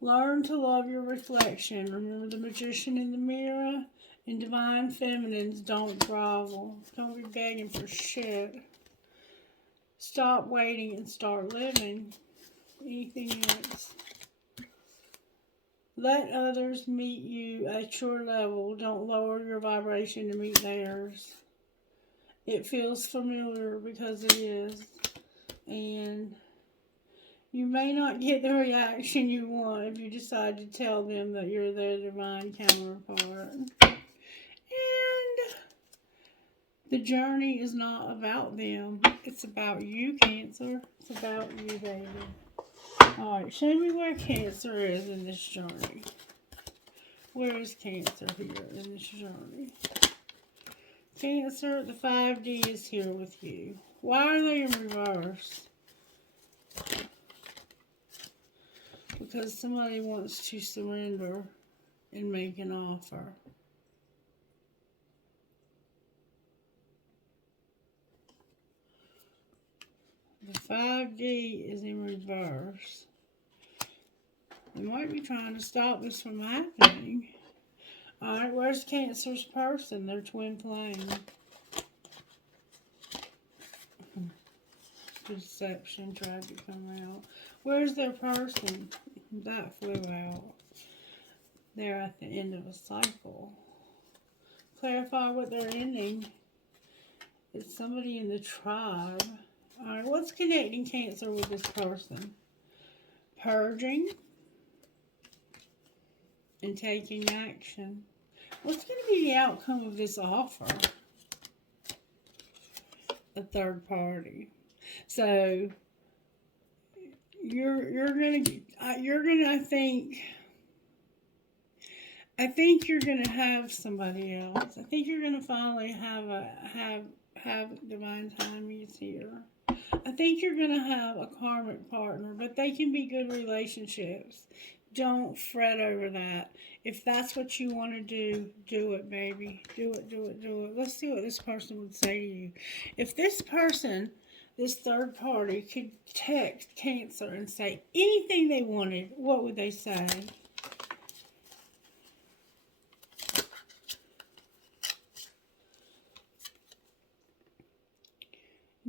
Learn to love your reflection. Remember the magician in the mirror? And divine feminines don't grovel. Don't be begging for shit. Stop waiting and start living. Anything else? Let others meet you at your level. Don't lower your vibration to meet theirs. It feels familiar because it is. And you may not get the reaction you want if you decide to tell them that you're their divine counterpart. And the journey is not about them. It's about you, Cancer. It's about you, baby. Alright, show me where Cancer is in this journey. Where is Cancer here in this journey? Cancer, the 5D is here with you. Why are they in reverse? Because somebody wants to surrender and make an offer. The 5D is in reverse. They might be trying to stop this from happening. Alright, where's Cancer's person? Their twin flame. Deception tried to come out. Where's their person? That flew out. They're at the end of a cycle. Clarify what they're ending. It's somebody in the tribe. Alright, what's connecting Cancer with this person? Purging and taking action. What's going to be the outcome of this offer? A third party. So you're gonna I think you're gonna have somebody else. I think you're gonna finally have divine timing is here. I think you're gonna have a karmic partner, but they can be good relationships. Don't fret over that. If that's what you want to do, do it, baby. Do it, do it, do it. Let's see what this person would say to you. If this person, this third party, could text Cancer and say anything they wanted, what would they say?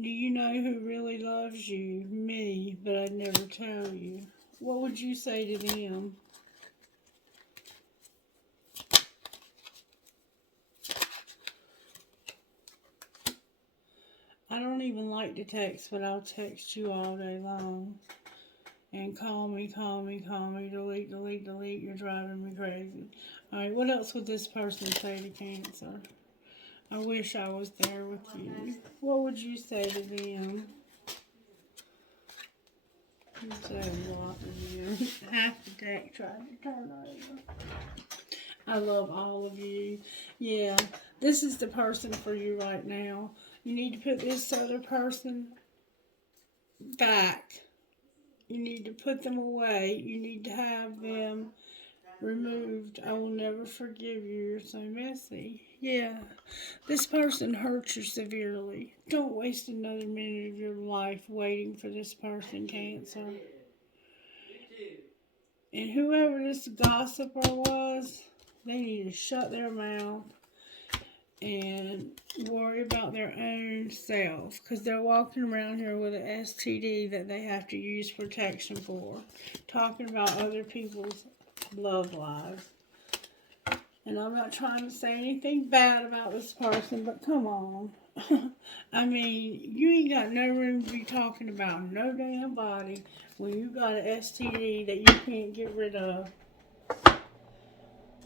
Do you know who really loves you? Me, but I'd never tell you. What would you say to them? I don't even like to text, but I'll text you all day long. And call me, delete, delete, delete. You're driving me crazy. Alright, what else would this person say to Cancer? I wish I was there with you. What would you say to them? So half the deck tried to turn over. I love all of you. Yeah, this is the person for you right now. You need to put this other person back. You need to put them away. You need to have them removed. I will never forgive you. You're so messy. Yeah, this person hurt you severely. Don't waste another minute of your life waiting for this person, Cancer. And whoever this gossiper was, they need to shut their mouth and worry about their own self, because they're walking around here with an STD that they have to use protection for, talking about other people's love lives. And I'm not trying to say anything bad about this person, but come on. I mean, you ain't got no room to be talking about no damn body when you got an STD that you can't get rid of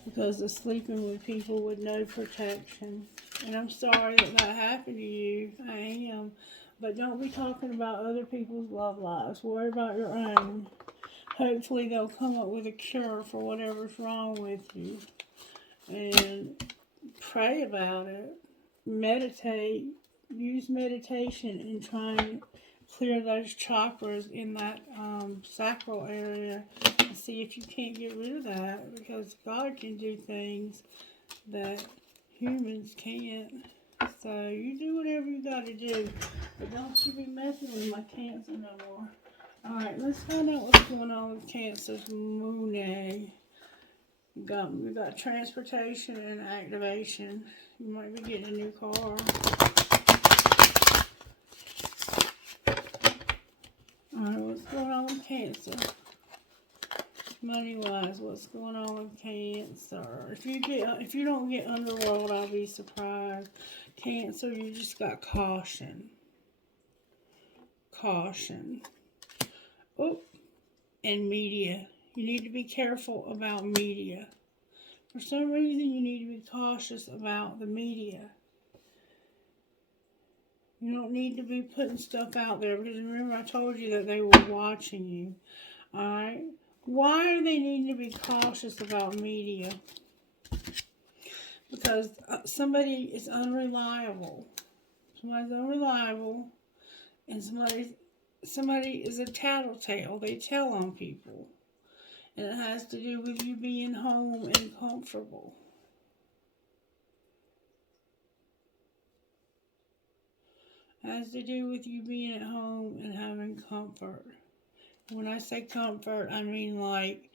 because of sleeping with people with no protection. And I'm sorry that happened to you. I am. But don't be talking about other people's love lives. Worry about your own. Hopefully they'll come up with a cure for whatever's wrong with you. And pray about it. Meditate. Use meditation in trying to clear those chakras in that sacral area and see if you can't get rid of that, because God can do things that humans can't. So you do whatever you got to do, but don't you be messing with my Cancer no more. Alright, let's find out what's going on with Cancer's Moon. We got transportation and activation. You might be getting a new car. Alright, what's going on with Cancer? Money-wise, what's going on with Cancer? If you don't get Underworld, I'll be surprised. Cancer, you just got caution. Caution. Oh, and media. You need to be careful about media. For some reason, you need to be cautious about the media. You don't need to be putting stuff out there, because remember I told you that they were watching you. Alright? Why do they need to be cautious about media? Because somebody is unreliable. Somebody's unreliable, and somebody is a tattletale. They tell on people. And it has to do with you being home and comfortable. It has to do with you being at home and having comfort. When I say comfort, I mean like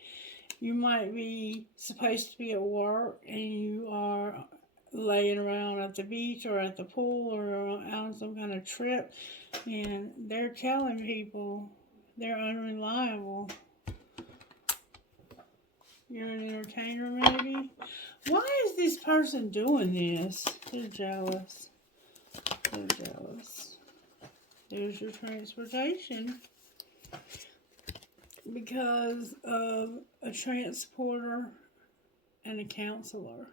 you might be supposed to be at work and you are laying around at the beach or at the pool or out on some kind of trip, and they're telling people they're unreliable. You're an entertainer, maybe? Why is this person doing this? They're jealous. They're jealous. There's your transportation. Because of a transporter and a counselor.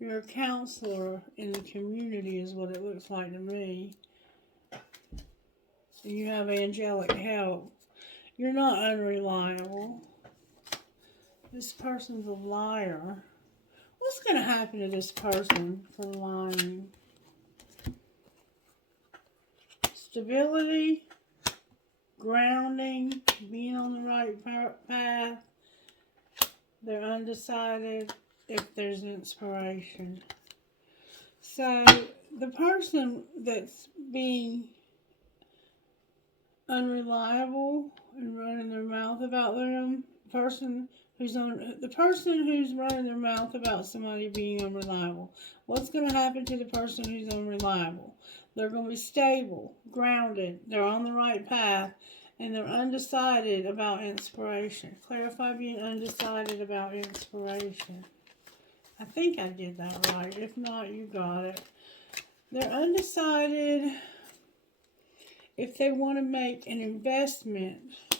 You're a counselor in the community is what it looks like to me. And you have angelic help. You're not unreliable. This person's a liar. What's going to happen to this person for lying? Stability, grounding, being on the right path. They're undecided if there's inspiration. So the person that's being unreliable and running their mouth about them, the person who's running their mouth about somebody being unreliable. What's going to happen to the person who's unreliable? They're going to be stable, grounded, they're on the right path, and they're undecided about inspiration. Clarify being undecided about inspiration. I think I did that right. If not, you got it. They're undecided if they want to make an investment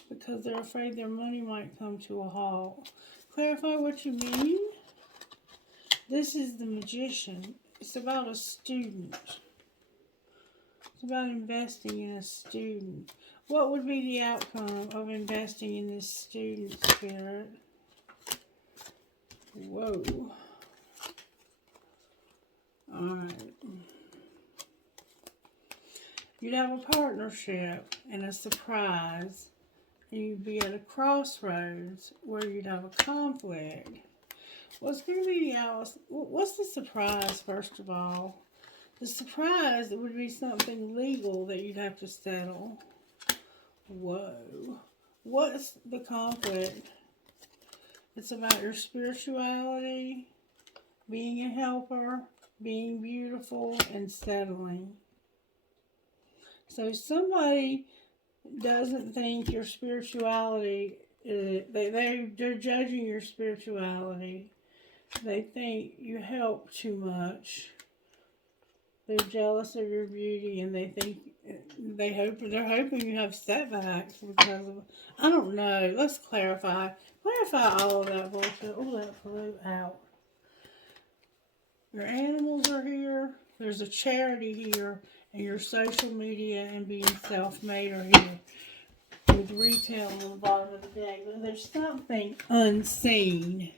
because they're afraid their money might come to a halt. Clarify what you mean. This is the Magician. It's about a student. It's about investing in a student. What would be the outcome of investing in this student, Spirit? Whoa. Alright. You'd have a partnership and a surprise. And you'd be at a crossroads where you'd have a conflict. What's going to be what's the surprise, first of all? The surprise would be something legal that you'd have to settle. Whoa. What's the conflict? It's about your spirituality, being a helper, being beautiful, and settling. So somebody doesn't think your spirituality, they're judging your spirituality. They think you help too much. They're jealous of your beauty, and they're hoping you have setbacks because of, I don't know. Let's clarify all of that bullshit. Oh, that flew out. Your animals are here. There's a charity here, and your social media and being self-made are here. With retail on the bottom of the deck. But there's something unseen.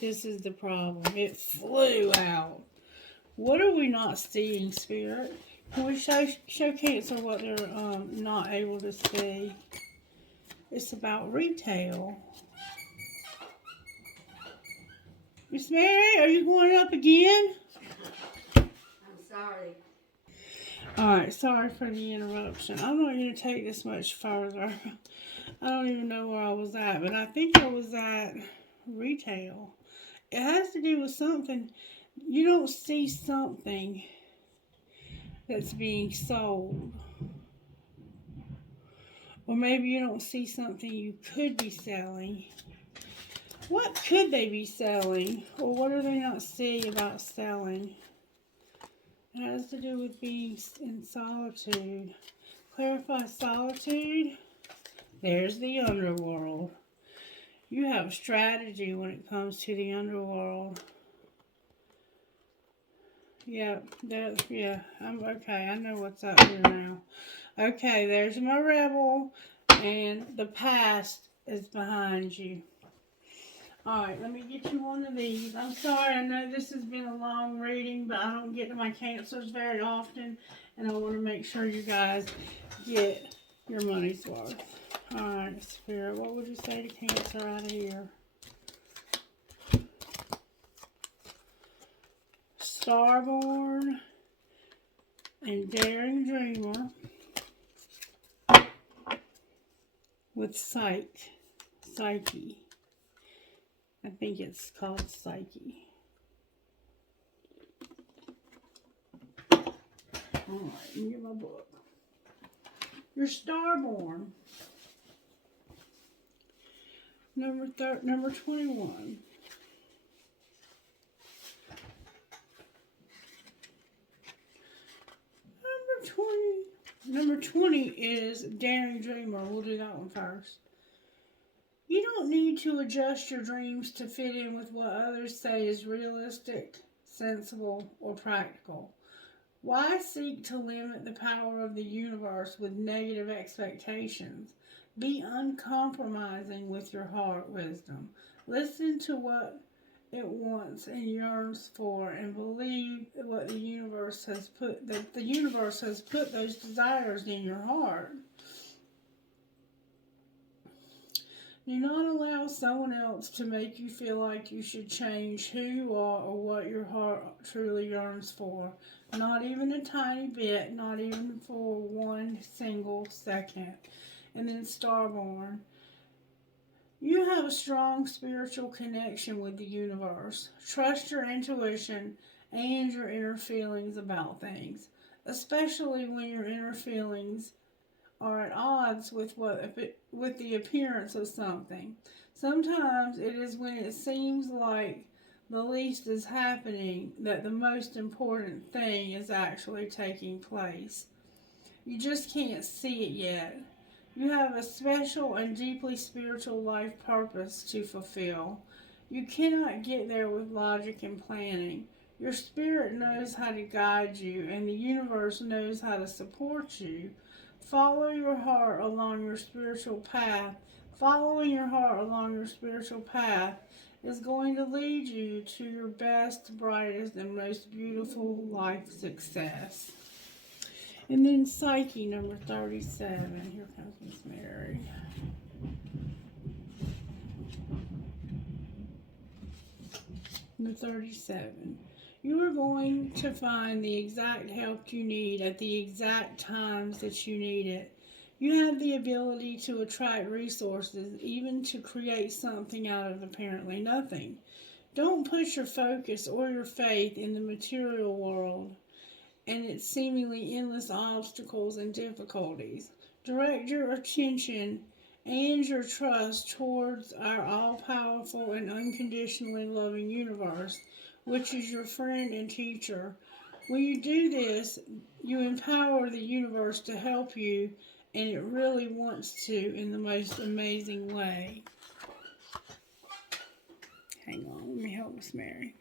This is the problem. It flew out. What are we not seeing, Spirit? Can we show Cancer what they're not able to see? It's about retail. Miss Mary, are you going up again? I'm sorry. Alright, sorry for the interruption. I'm not going to take this much further. I don't even know where I was at, but I think I was at retail. It has to do with something. You don't see something that's being sold. Or maybe you don't see something you could be selling. What could they be selling? Or what do they not see about selling? It has to do with being in solitude. Clarify solitude. There's the underworld. You have strategy when it comes to the underworld. Yeah, I'm okay. I know what's up here now. Okay, there's my rebel, and the past is behind you. Alright, let me get you one of these. I'm sorry, I know this has been a long reading, but I don't get to my Cancers very often, and I want to make sure you guys get your money's worth. Alright, Spirit, what would you say to Cancer out of here? Starborn and Daring Dreamer with Psyche. I think it's called Psyche. Alright, let me get my book. You're Starborn. Number 21. Number 20 is Daring Dreamer. We'll do that one first. You don't need to adjust your dreams to fit in with what others say is realistic, sensible, or practical. Why seek to limit the power of the universe with negative expectations? Be uncompromising with your heart wisdom. Listen to what it wants and yearns for, and believe what the universe has put, that the universe has put those desires in your heart. Do not allow someone else to make you feel like you should change who you are or what your heart truly yearns for. Not even a tiny bit, not even for 1 single second. And then Starborn. You have a strong spiritual connection with the universe. Trust your intuition and your inner feelings about things, especially when your inner feelings are at odds with the appearance of something. Sometimes it is when it seems like the least is happening that the most important thing is actually taking place. You just can't see it yet. You have a special and deeply spiritual life purpose to fulfill. You cannot get there with logic and planning. Your spirit knows how to guide you, and the universe knows how to support you. Follow your heart along your spiritual path. Following your heart along your spiritual path is going to lead you to your best, brightest, and most beautiful life success. And then Psyche, number 37. Here comes Miss Mary. Number 37. You are going to find the exact help you need at the exact times that you need it. You have the ability to attract resources, even to create something out of apparently nothing. Don't put your focus or your faith in the material world and its seemingly endless obstacles and difficulties. Direct your attention and your trust towards our all-powerful and unconditionally loving universe, which is your friend and teacher. When you do this, you empower the universe to help you, and it really wants to in the most amazing way. Hang on, let me help Miss Mary.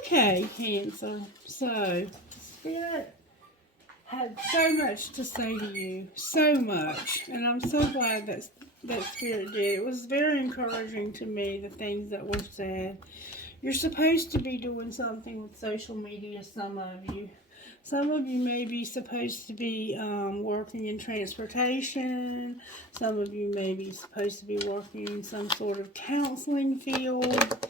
Okay, Cancer. So, Spirit had so much to say to you. So much. And I'm so glad that Spirit did. It was very encouraging to me, the things that were said. You're supposed to be doing something with social media, some of you. Some of you may be supposed to be working in transportation. Some of you may be supposed to be working in some sort of counseling field.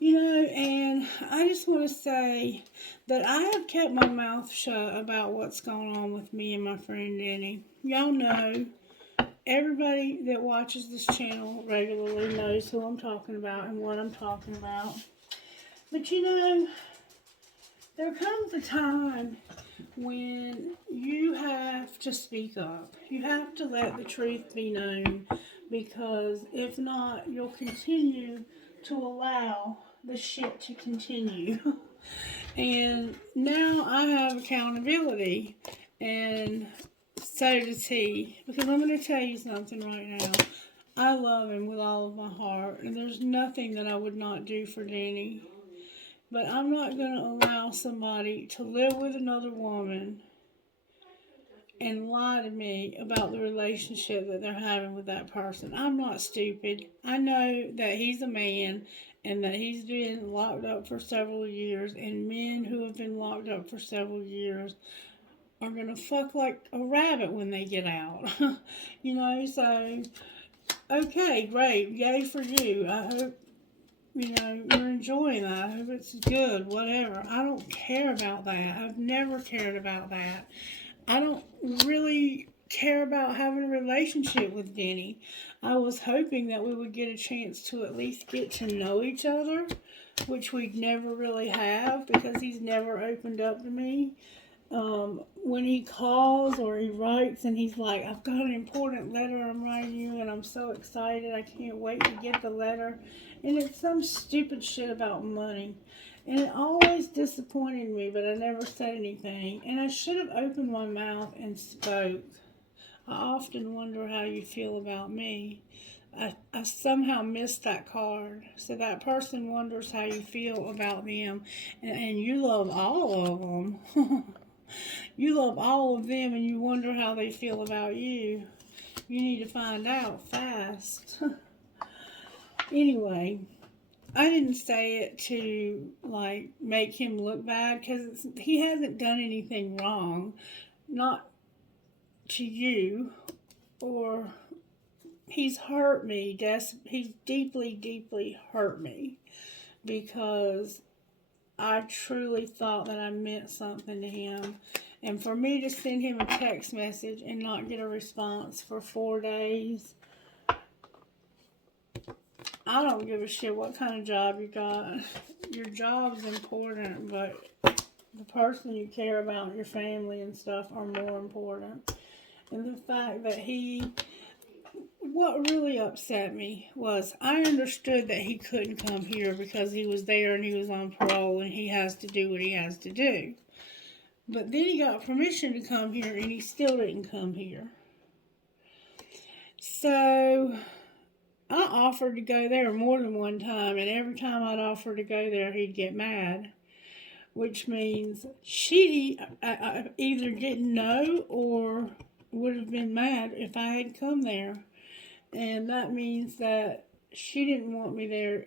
And I just want to say that I have kept my mouth shut about what's going on with me and my friend Denny. Y'all know, everybody that watches this channel regularly knows who I'm talking about and what I'm talking about. But there comes a time when you have to speak up. You have to let the truth be known, because if not, you'll continue to allow the shit to continue. And now I have accountability, and so does he. Because I'm going to tell you something right now. I love him with all of my heart, and there's nothing that I would not do for Danny. But I'm not going to allow somebody to live with another woman and lie to me about the relationship that they're having with that person. I'm not stupid. I know that he's a man and that he's been locked up for several years, and men who have been locked up for several years are going to fuck like a rabbit when they get out. So, okay, great. Yay for you. I hope you're enjoying that. I hope it's good, whatever. I don't care about that. I've never cared about that. I don't really care about having a relationship with Denny. I was hoping that we would get a chance to at least get to know each other, which we'd never really have, because he's never opened up to me. When he calls or he writes and he's like, I've got an important letter I'm writing you and I'm so excited, I can't wait to get the letter. And it's some stupid shit about money. And it always disappointed me, but I never said anything. And I should have opened my mouth and spoke. I often wonder how you feel about me. I somehow missed that card. So that person wonders how you feel about them. And you love all of them. You love all of them and you wonder how they feel about you. You need to find out fast. Anyway, I didn't say it to make him look bad, because he hasn't done anything wrong. Not to you, or he's hurt me. He's deeply, deeply hurt me, because I truly thought that I meant something to him. And for me to send him a text message and not get a response for 4 days, I don't give a shit what kind of job you got. Your job's important, but the person you care about, your family and stuff, are more important. And the fact that what really upset me was, I understood that he couldn't come here because he was there and he was on parole and he has to do what he has to do. But then he got permission to come here and he still didn't come here. So I offered to go there more than one time, and every time I'd offer to go there, he'd get mad. Which means she either didn't know or would have been mad if I had come there. And that means that she didn't want me there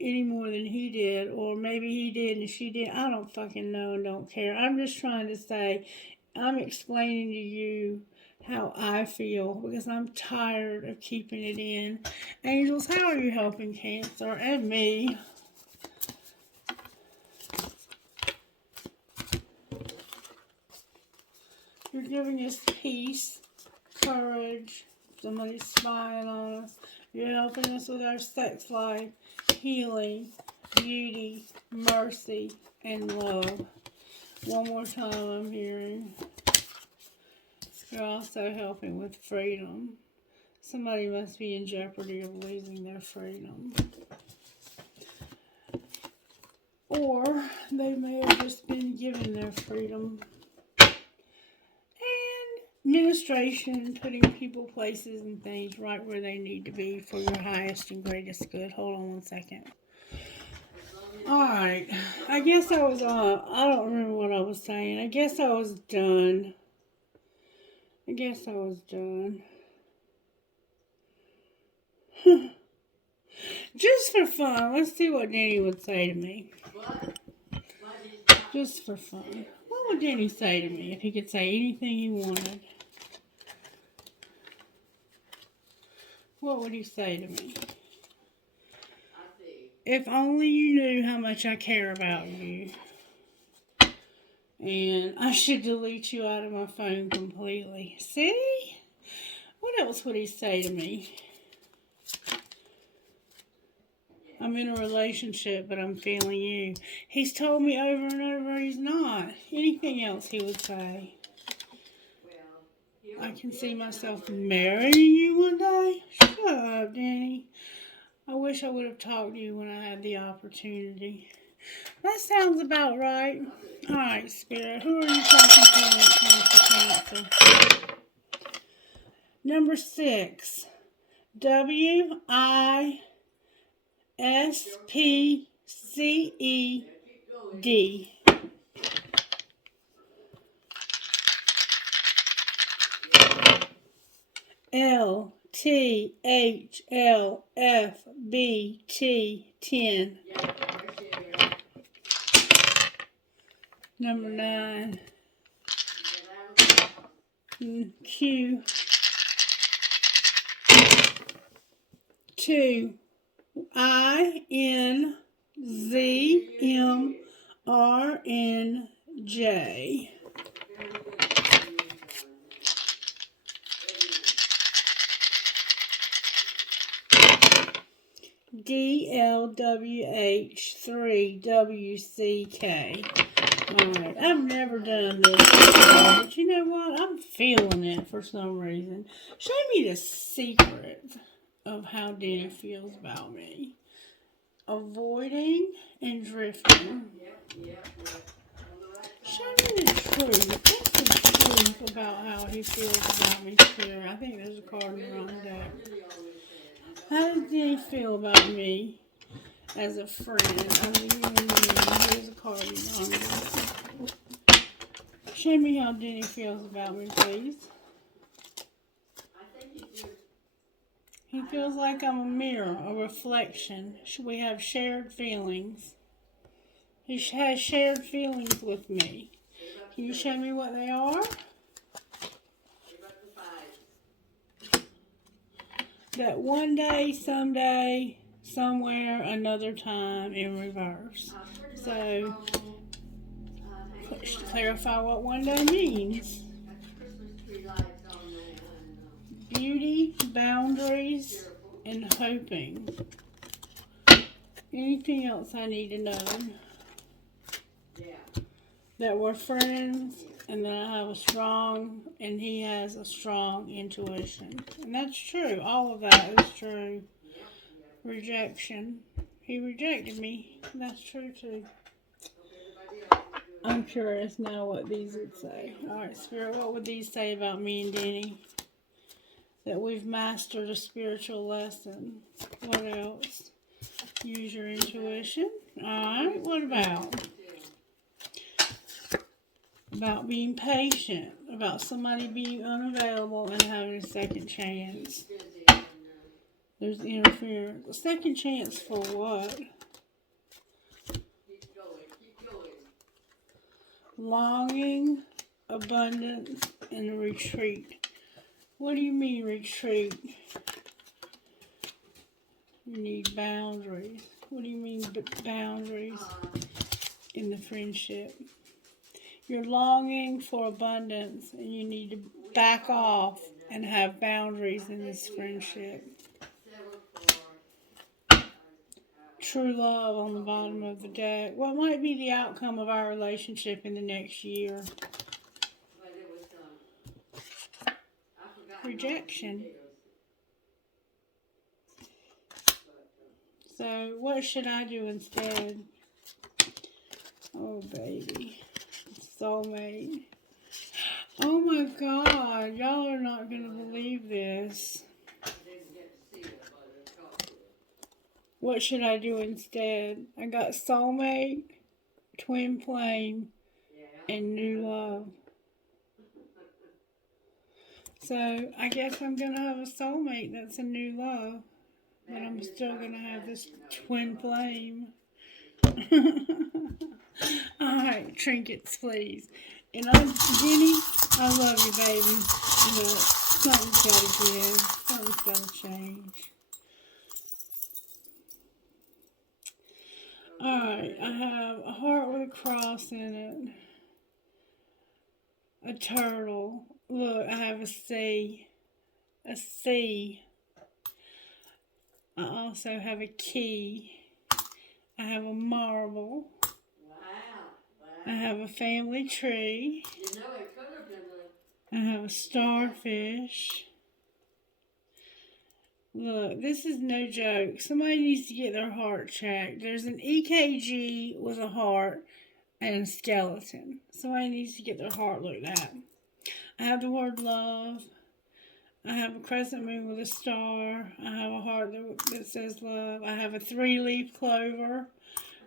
any more than he did, or maybe he did and she did. I don't fucking know and don't care. I'm just trying to say, I'm explaining to you how I feel, because I'm tired of keeping it in. Angels, how are you helping Cancer and me? You're giving us peace, courage. Somebody's spying on us. You're helping us with our sex life, healing, beauty, mercy, and love. One more time I'm hearing. You're also helping with freedom. Somebody must be in jeopardy of losing their freedom. Or they may have just been given their freedom. Administration, putting people, places, and things right where they need to be for your highest and greatest good. Hold on one second. Alright. I guess I was I don't remember what I was saying. I guess I was done. Just for fun. Let's see what Danny would say to me. Just for fun. What would Danny say to me if he could say anything he wanted? What would he say to me? If only you knew how much I care about you. And I should delete you out of my phone completely. See? What else would he say to me? I'm in a relationship, but I'm feeling you. He's told me over and over he's not. Anything else he would say? I can see myself marrying you one day. Shut up, Danny. I wish I would have talked to you when I had the opportunity. That sounds about right. Alright, Spirit. Who are you talking to when it comes to Cancer? Number 6. WISPCED. LTHLFBT 10. Number 9. Q 2. INZMRNJ. DLWH3WCK. Alright, I've never done this before, but you know what? I'm feeling it for some reason. Show me the secret of how Danny feels about me. Avoiding and drifting. Show me the truth. What's the truth about how he feels about me, Spirit? I think there's a card in the wrong deck. How does Danny feel about me as a friend? I'm a human being. Here's a card in the wrong deck. Show me how Danny feels about me, please. He feels like I'm a mirror, a reflection. We have shared feelings. He has shared feelings with me. Can you show me what they are? That one day, someday, somewhere, another time in reverse. So, clarify what one day means. Beauty, boundaries, and hoping. Anything else I need to know? That we're friends and that I have a strong, and he has a strong intuition. And that's true. All of that is true. Rejection. He rejected me. That's true too. I'm curious now what these would say. Alright, Spirit, what would these say about me and Danny? That we've mastered a spiritual lesson. What else? Use your intuition. Alright, what about? About being patient. About somebody being unavailable and having a second chance. There's interference. A second chance for what? Longing, abundance, and a retreat. What do you mean retreat? You need boundaries. What do you mean boundaries in the friendship? You're longing for abundance and you need to back off and have boundaries in this friendship. True love on the bottom of the deck. What might be the outcome of our relationship in the next year? Rejection. So what should I do instead? Oh, baby. Soulmate. Oh my God. Y'all are not going to believe this. What should I do instead? I got soulmate, twin flame, and new love. So I guess I'm gonna have a soulmate that's a new love, but I'm still gonna have this twin flame. Alright, trinkets, please. And Jenny, I love you, baby. But something's gotta give. Something's gotta change. Alright, I have a heart with a cross in it. A turtle. Look, I have a C. A C. I also have a key. I have a marble. I have a family tree. You know it could have been I have a starfish. Look, this is no joke. Somebody needs to get their heart checked. There's an EKG with a heart and a skeleton. Somebody needs to get their heart looked at. I have the word love. I have a crescent moon with a star. I have a heart that says love. I have a 3-leaf clover,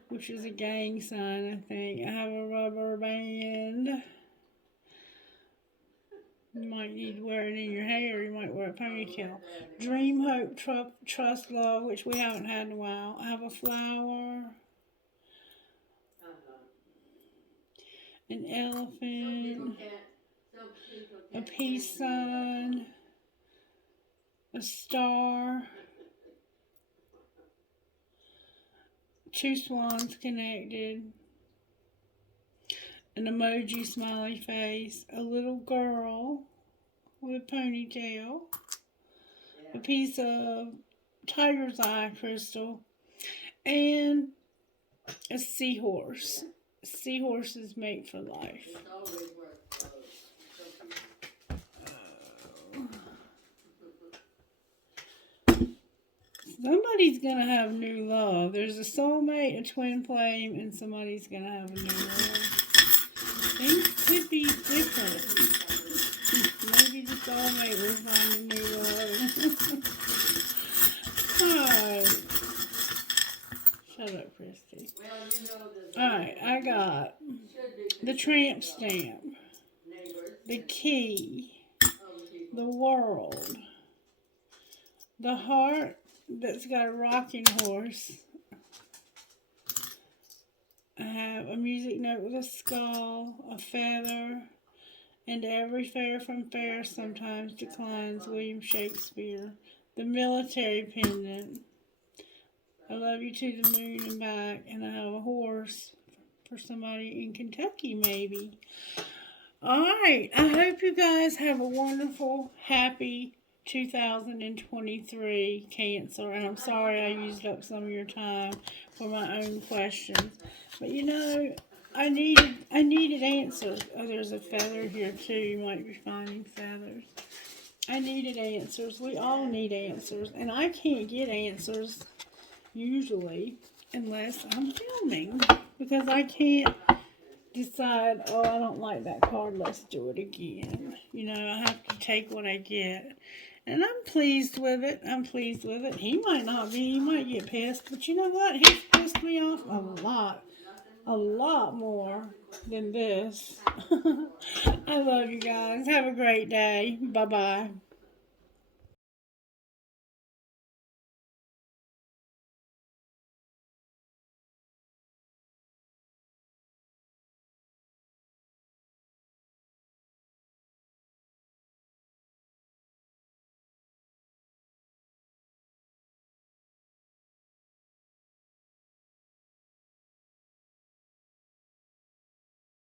which is a gang sign, I think. I have a rubber band. You might need to wear it in your hair. You might wear a ponytail. Dream, hope, trust, love, which we haven't had in a while. I have a flower. An elephant. A peace sign. A star. 2 swans connected. An emoji smiley face, a little girl with a ponytail, a piece of tiger's eye crystal, and a seahorse. Seahorses mate for life. Somebody's gonna have new love. There's a soulmate, a twin flame, and somebody's gonna have a new love. Things could be different. Maybe the soulmate will find a new love. Alright. Shut up, Christy. Alright, I got the tramp stamp, the key, the world, the heart that's got a rocking horse. I have a music note with a skull, a feather, and every fare from fair sometimes declines, William Shakespeare. The military pendant. I love you to the moon and back, and I have a horse for somebody in Kentucky, maybe. Alright, I hope you guys have a wonderful, happy 2023 Cancer, and I'm sorry I used up some of your time for my own questions. But you know, I needed answers. Oh, there's a feather here too. You might be finding feathers. I needed answers. We all need answers. And I can't get answers usually unless I'm filming. Because I can't decide, oh, I don't like that card, let's do it again. You know, I have to take what I get. And I'm pleased with it. I'm pleased with it. He might not be. He might get pissed. But you know what? He's pissed me off a lot. A lot more than this. I love you guys. Have a great day. Bye-bye.